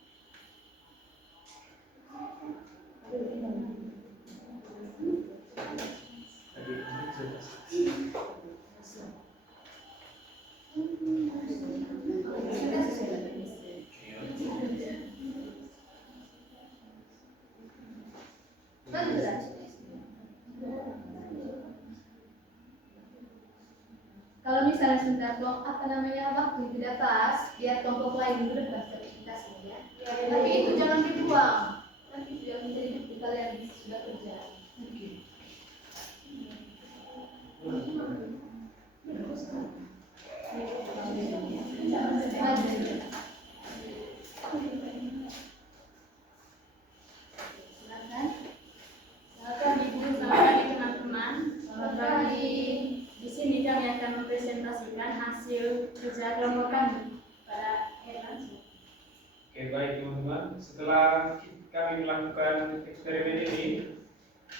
Kalau misalnya sebentar apa namanya waktu tidak pas, biar kelompok lain berbahas presentasinya ya. Tapi itu jangan dibuang. Nanti sudah menjadi bukti kalian sudah kerja. Silakan. Selamat pagi Bu, selamat pagi teman-teman. Selamat pagi. Di sini kami akan mempresentasikan hasil kerja kelompok kami pada langsung. Oke, baik teman-teman. Setelah kami melakukan eksperimen ini,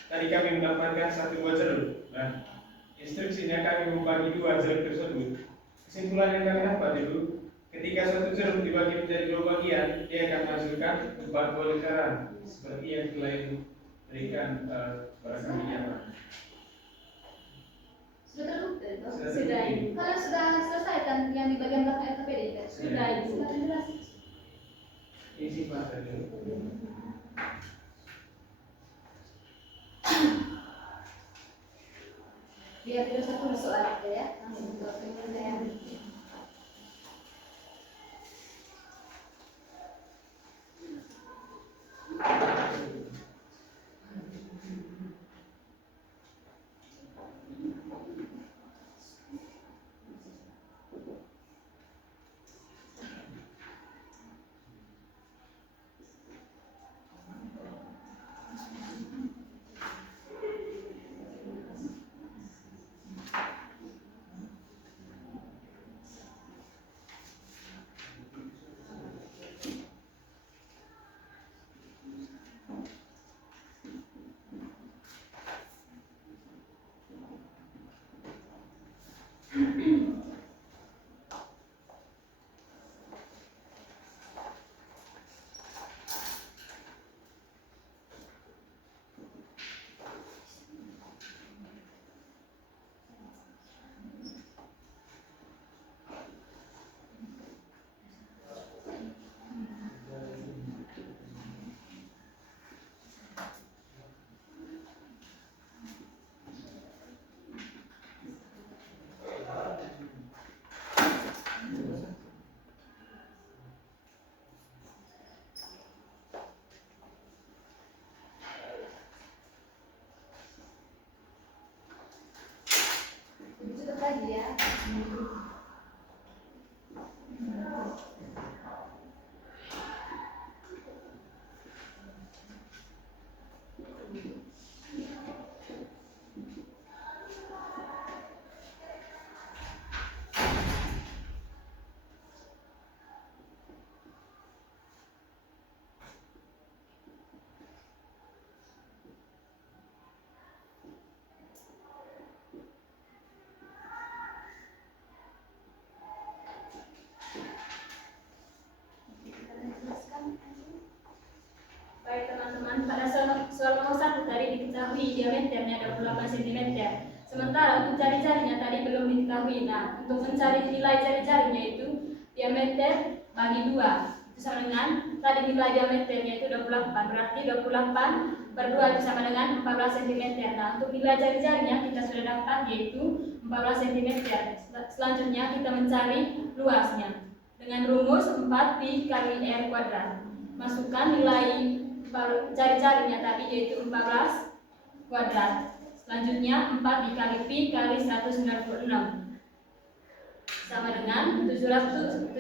tadi kami mendapatkan 1 buah jeruk. Nah, instruksinya kami membagi 2 jeruk tersebut. Kesimpulan yang kami dapat itu, ketika suatu jeruk dibagi menjadi 2 bagian, dia akan menghasilkan 4 buah lingkaran, seperti yang telah diberikan kepada kami ya, Pak. Sudah terbukti itu? Sudah ini. Kalian sudah selesai kan yang di bagian belakang LKPD kan? Sudah ini. Silakan jelasin. Isi Pak tadi. Biar tidak satu soal aja ya. Langsung ke penyelesaian. Tutup lagi ya. Baik teman-teman, pada soal nomor 1 tadi diketahui diameternya 28 cm. Sementara untuk jari-jarinya tadi belum diketahui. Nah, untuk mencari nilai jari-jarinya itu diameter bagi 2. Itu sama dengan tadi nilai diameternya itu 28. Berarti 28 per 2 itu sama dengan 14 cm. Nah, untuk nilai jari-jarinya kita sudah dapat yaitu 14 cm. Selanjutnya kita mencari luasnya dengan rumus 4pi kali r kuadrat. Masukkan nilai jari-jarinya tadi yaitu 14 kuadrat. Selanjutnya 4 dikali pi kali 196 sama dengan 784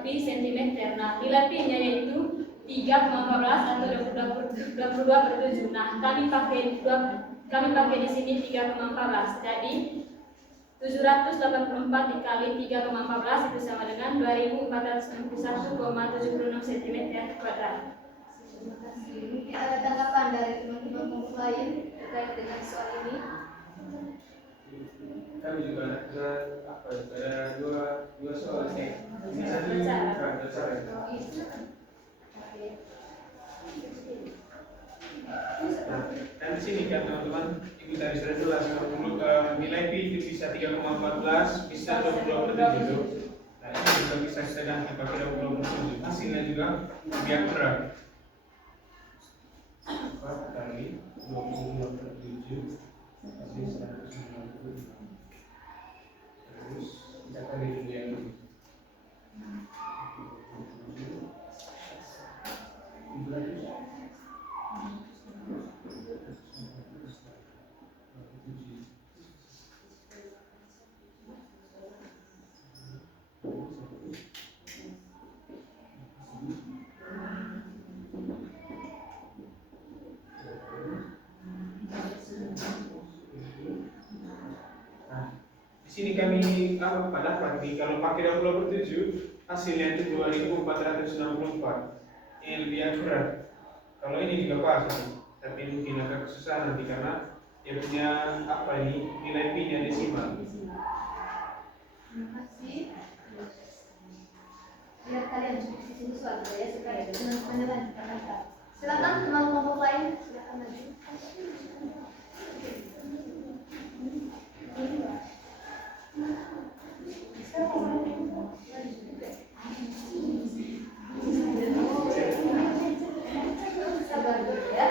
pi cm. Nah, nilai pi nya yaitu 3,14 atau 22/7. Nah, kami pakai di sini 3,14. Jadi 784 dikali 3,14 itu sama dengan 2461,76 cm kuadrat. Terima kasih. Mungkin ada tanggapan dari teman-teman kelompok lain terkait dengan soal ini. kami juga ada dua soal bisa dibaca. Dan di sini kan teman-teman, ibu tadi sudah jelas kalau nilai P itu bisa 3,14, bisa 22/7. Nah ini juga bisa sedang dipakai 20/7. Hasilnya juga lebih akurat. 4 kali 22/7 hasil 190. Terus kita kali dulu yang ini. Di sini kami dapat nih kalau pakai 20/7 hasilnya itu 2464. Ini lebih akurat. Kalau ini juga pas, tapi mungkin agak kesusahan nanti karena dia punya nilai P-nya desimal. Terima kasih. Biar kalian cukup di sini soal ya supaya teman-teman lanjutkan. Silakan teman kelompok lain, silakan maju. Sabar dulu ya.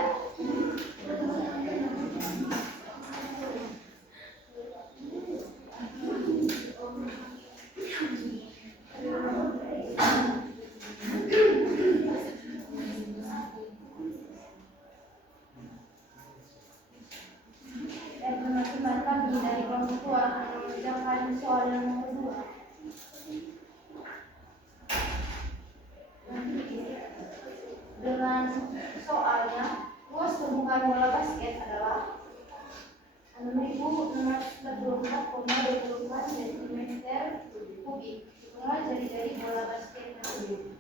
Dan teman-teman kami dari kelompok tua mengerjakan soal yang kedua. Dengan soalnya luas permukaan bola basket adalah 6.644,24 cm kubik. Hitunglah jari-jari bola basket tersebut.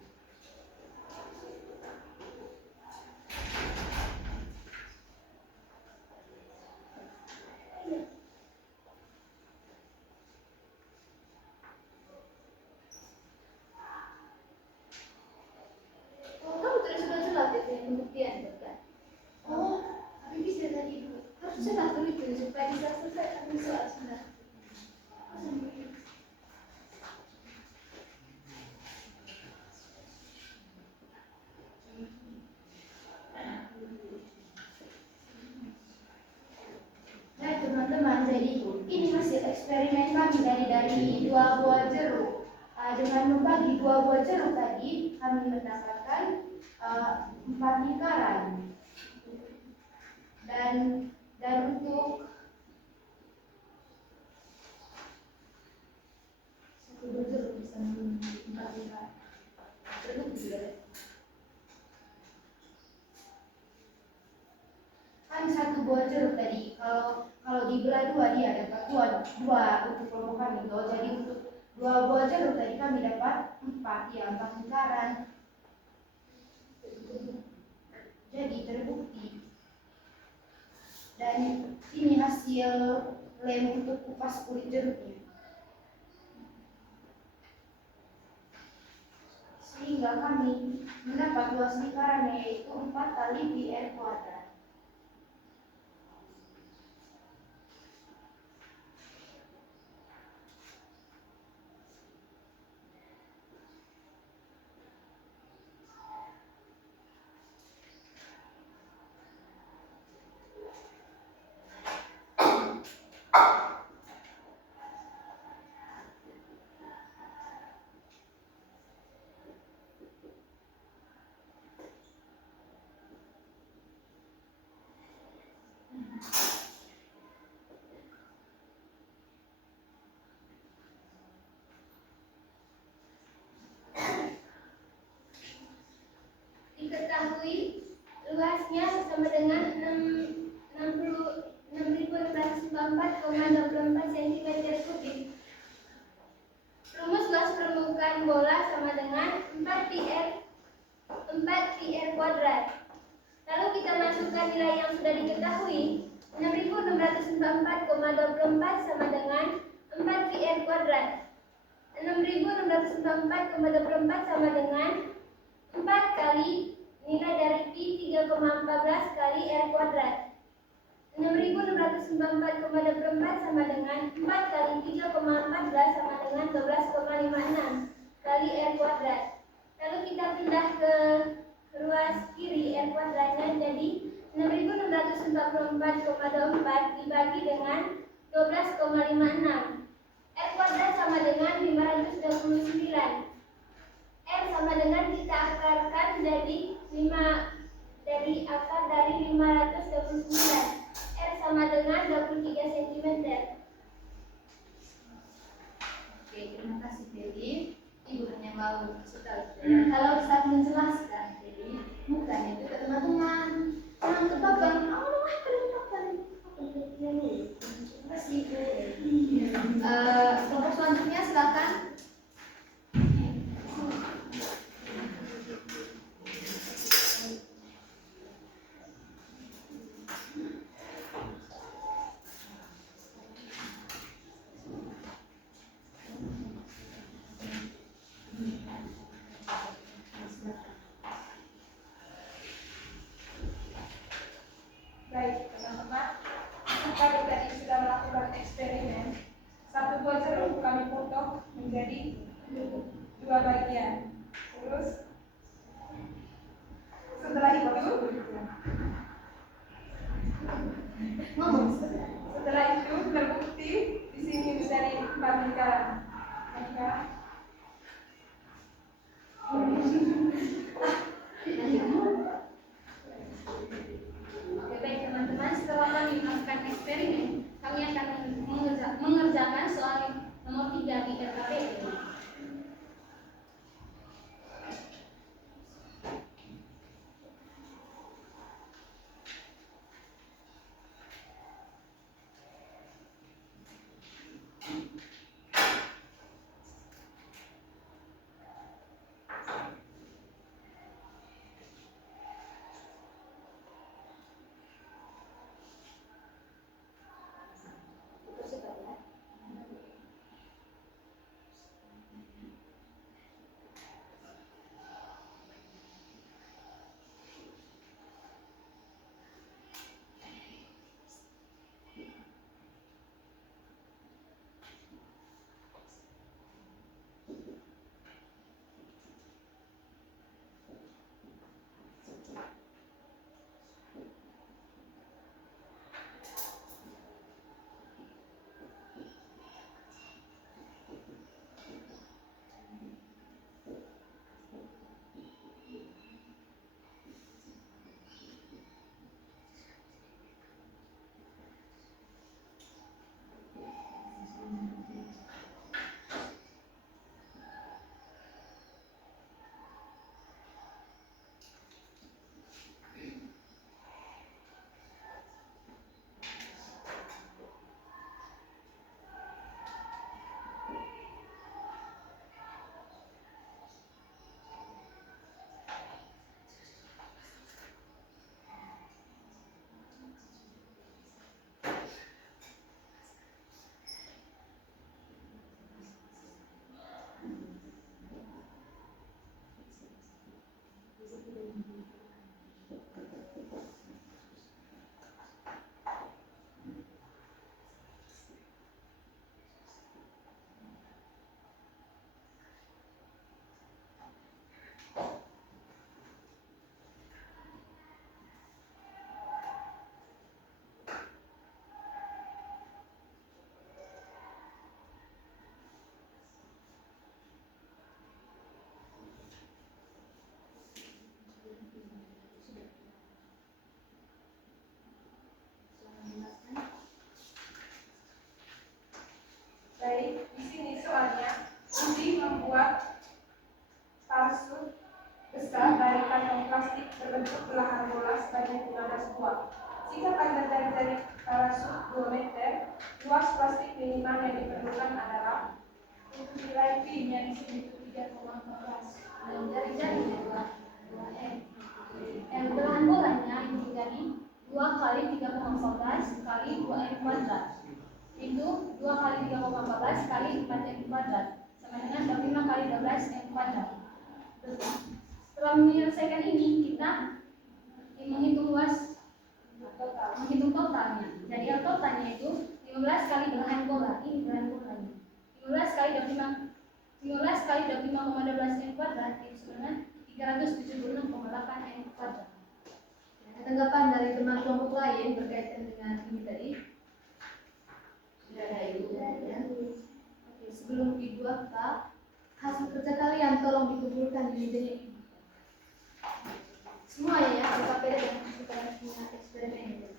Kamu tulis sudah jelas ya pembuktian kan? Oh, tapi bisa tadi harus jelas dulu itu supaya bisa selesai ambil soal sebentar. Nah teman-teman, jadi ini hasil eksperimen kami dari dua buah jeruk. Dengan membagi dua buah jeruk tadi, kami mendapatkan 4 lingkaran. Dan untuk satu buah jeruk bisa memiliki 4 lingkaran. Jeruk juga. Kan satu buah jeruk tadi, kalau dibelah dua dia dapat dua untuk kelompok kami. Jadi untuk dua buah jeruk tadi kami dapat 4 lingkaran. Jadi terbukti. Dan ini hasil lem untuk kupas kulit jeruknya. Sehingga kami mendapat luas lingkaran yaitu 4 kali πr². Diketahui luasnya sama dengan 6.694,24 cm kubik. Rumus luas permukaan bola sama dengan 4πr kuadrat. Lalu kita masukkan nilai yang sudah diketahui. 6.694,24 sama dengan R kuadrat. 6.644,24 sama dengan 4 kali nilai dari Pi 3,14 kali R kuadrat. 6.644,24 sama dengan 4 kali 3,14 sama dengan 12,56 kali R kuadrat. Lalu kita pindah ke ruas kiri, R kuadratnya jadi 6.644,24 dibagi dengan 12,56. R kuadrat sama dengan 529. R sama dengan kita akarkan jadi 5 dari akar dari 529. R sama dengan 23 cm. Oke, terima kasih Feli. Ibu hanya mau kasih tahu. Kalau saat menjelaskan, Feli, bukan itu ke teman-teman. Jangan ke babang. Terima kasih Ibu. Kelompok selanjutnya silakan. Baik, teman-teman, kami tadi sudah melakukan eksperimen. Satu buah jeruk kami potong menjadi 2 bagian. Terus setelah itu terbukti di sini bisa dibandingkan. Maka Oke, baik teman-teman, setelah kami melakukan eksperimen, kami akan mengerjakan soal nomor 3 di RKPD. baik, di sini soalnya Budi membuat parasut besar dari kantong plastik berbentuk belahan bola sebanyak 15 buah. Jika panjang dari parasut 2 meter, luas plastik minimal yang diperlukan adalah untuk nilai P-nya di sini itu 3,14. Dan jari-jarinya 2 M. Dan belahan bolanya itu jadi 2 kali 3,14 kali 2 M kuadrat. Ini itu 2 kali 3,14 kali 4M kuadrat sama dengan 25 kali 12M kuadrat. Setelah menyelesaikan ini, kita menghitung luas, menghitung totalnya. Jadi yang totalnya itu 15 kali belahan bola. Ini belahan bolanya. 15 kali 25,12M kuadrat itu sebenarnya 376,8M kuadrat. Tanggapan dari teman kelompok lain berkaitan dengan ini tadi? Sudah ada ibu ya. Oke, sebelum ibu apa hasil kerja kalian tolong dikumpulkan di meja ibu. Semuanya ya, KPD dan kita punya eksperimen.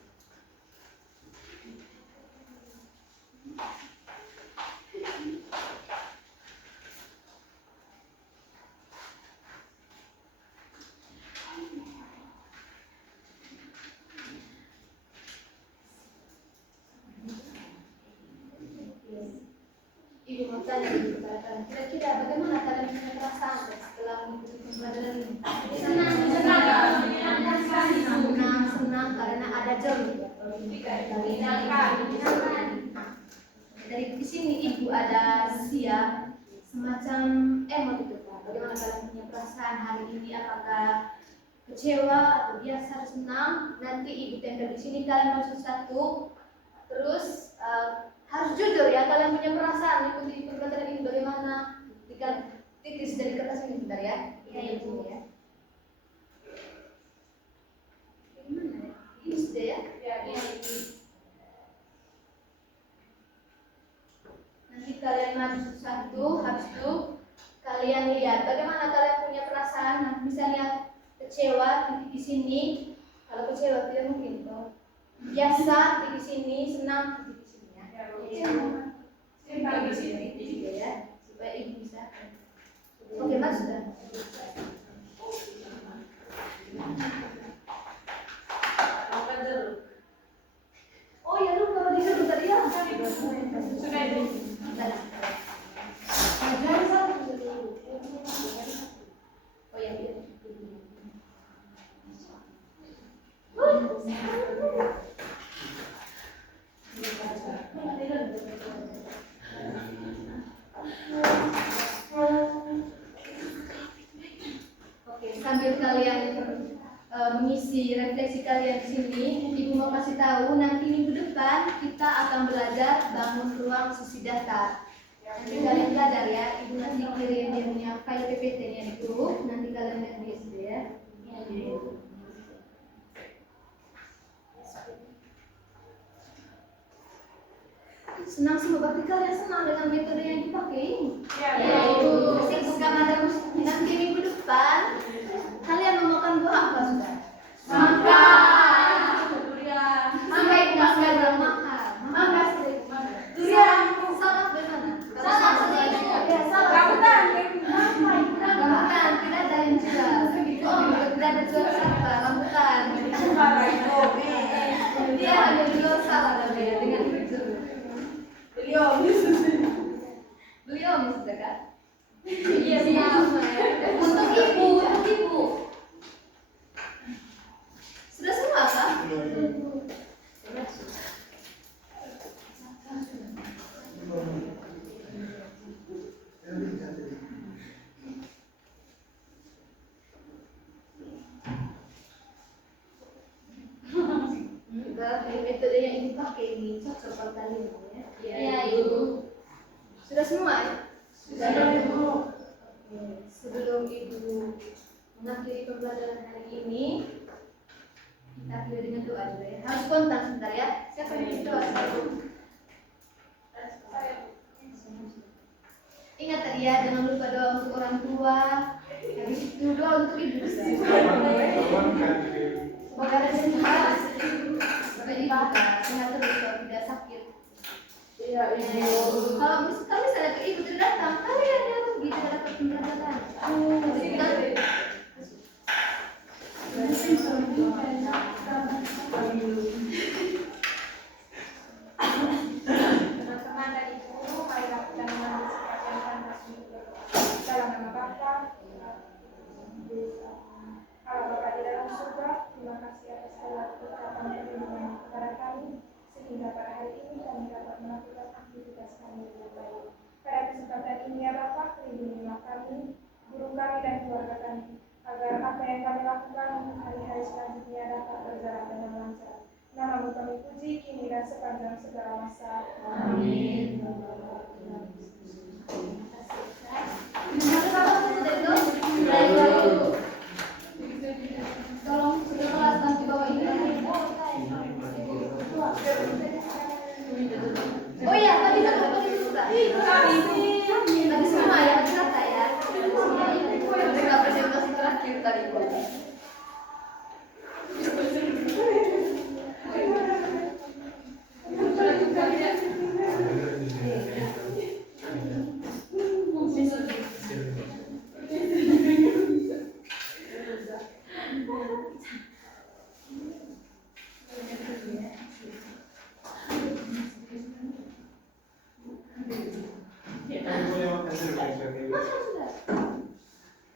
Ibu mau tanya kepada kalian, kira-kira bagaimana kalian punya perasaan setelah mengikuti pembelajaran ini? Senang karena ada jeruk. Dari di sini ibu ada siap semacam emot itu Pak. Bagaimana kalian punya perasaan hari ini? Apakah kecewa atau biasa senang? Nanti ibu tempel di sini kalian masuk satu. Terus harus jujur ya, kalian punya perasaan ikuti pembelajaran ini bagaimana? Jika titis dari kertas ini sebentar ya. Iya ibu ya. Gimana ya? Ini sudah ya? Ya ibu. Nanti kalian maju satu, habis itu kalian lihat bagaimana kalian punya perasaan. Nah, misalnya kecewa titik di sini, kalau kecewa tidak mungkin toh. Biasa titik di sini, senang titik di sini ya. Titik di sini juga ya, supaya ibu bisa. Oke mas sudah. Oh ya lu kalau di dulu tadi ya. Sudah ibu. Oh ya iya. Oke, sambil kalian mengisi refleksi kalian di sini, ibu mau kasih tahu nanti minggu depan kita akan belajar bangun ruang sisi datar. Nanti kalian belajar ya, ibu nanti kirim dia punya file PPT-nya di grup, nanti kalian lihat di SD ya. Senang semua, berarti kalian senang dengan metode yang dipakai ini? Ya, ibu. Bukan ada nanti minggu depan kalian mau makan buah apa sudah? Mangga. Mangga itu mangga yang mahal. Mangga sedikit. Durian. Salad bagaimana? Salad sedikit. Ya, salad. Rambutan. Rambutan tidak ada yang jual. Oh, tidak ada jual apa? Rambutan. Dia hanya jual salad dengan itu. Beliau sudah kan? Iya sama ya. Untuk ibu. Sudah semua kan? Berarti metode yang ibu pakai ini cocok buat kalian ya? Iya ibu. Sudah semua ya? Sudah ibu. Sebelum ibu mengakhiri pembelajaran hari ini, kita akhiri dengan doa juga ya. Harus kontak sebentar ya. Siapa yang doa satu? Ingat tadi ya, jangan lupa doa untuk orang tua. Habis itu doa untuk ibu. Semoga ada sehat. Semoga ibu sehat terus kalau tidak sakit. Iya. Kalau misalnya ke ibu tidak datang, kalian yang rugi tidak dapat pembelajaran. Teman-teman dan ibu, mari lakukan mengantisipasi dalam nama Bapa, Allah Bapa di dalam surga, terima kasih atas segala berkat dan perlindungan kepada kami, sehingga pada hari ini kami dapat melakukan melakukan aktivitas kami dengan baik. Pada kesempatan ini ya Bapak, lindungilah kami, guru kami dan keluarga kami, agar apa yang kami lakukan untuk hari-hari selanjutnya dapat berjalan dengan lancar. Namamu kami puji kini dan sepanjang segala masa. Amin. Tolong sudah kelas nanti bawa ini. Oh iya, tadi suka. Tadi semua ya, tadi kata ya. Mereka presentasi terakhir tadi. Kami boleh makan dulu kan sebagainya.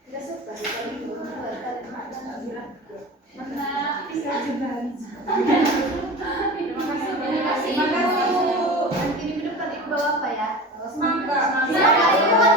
Tidak suka sekali Mana bisa juga. Terima kasih. Nanti di depan ibu bawa apa ya? Semangka. Semangka.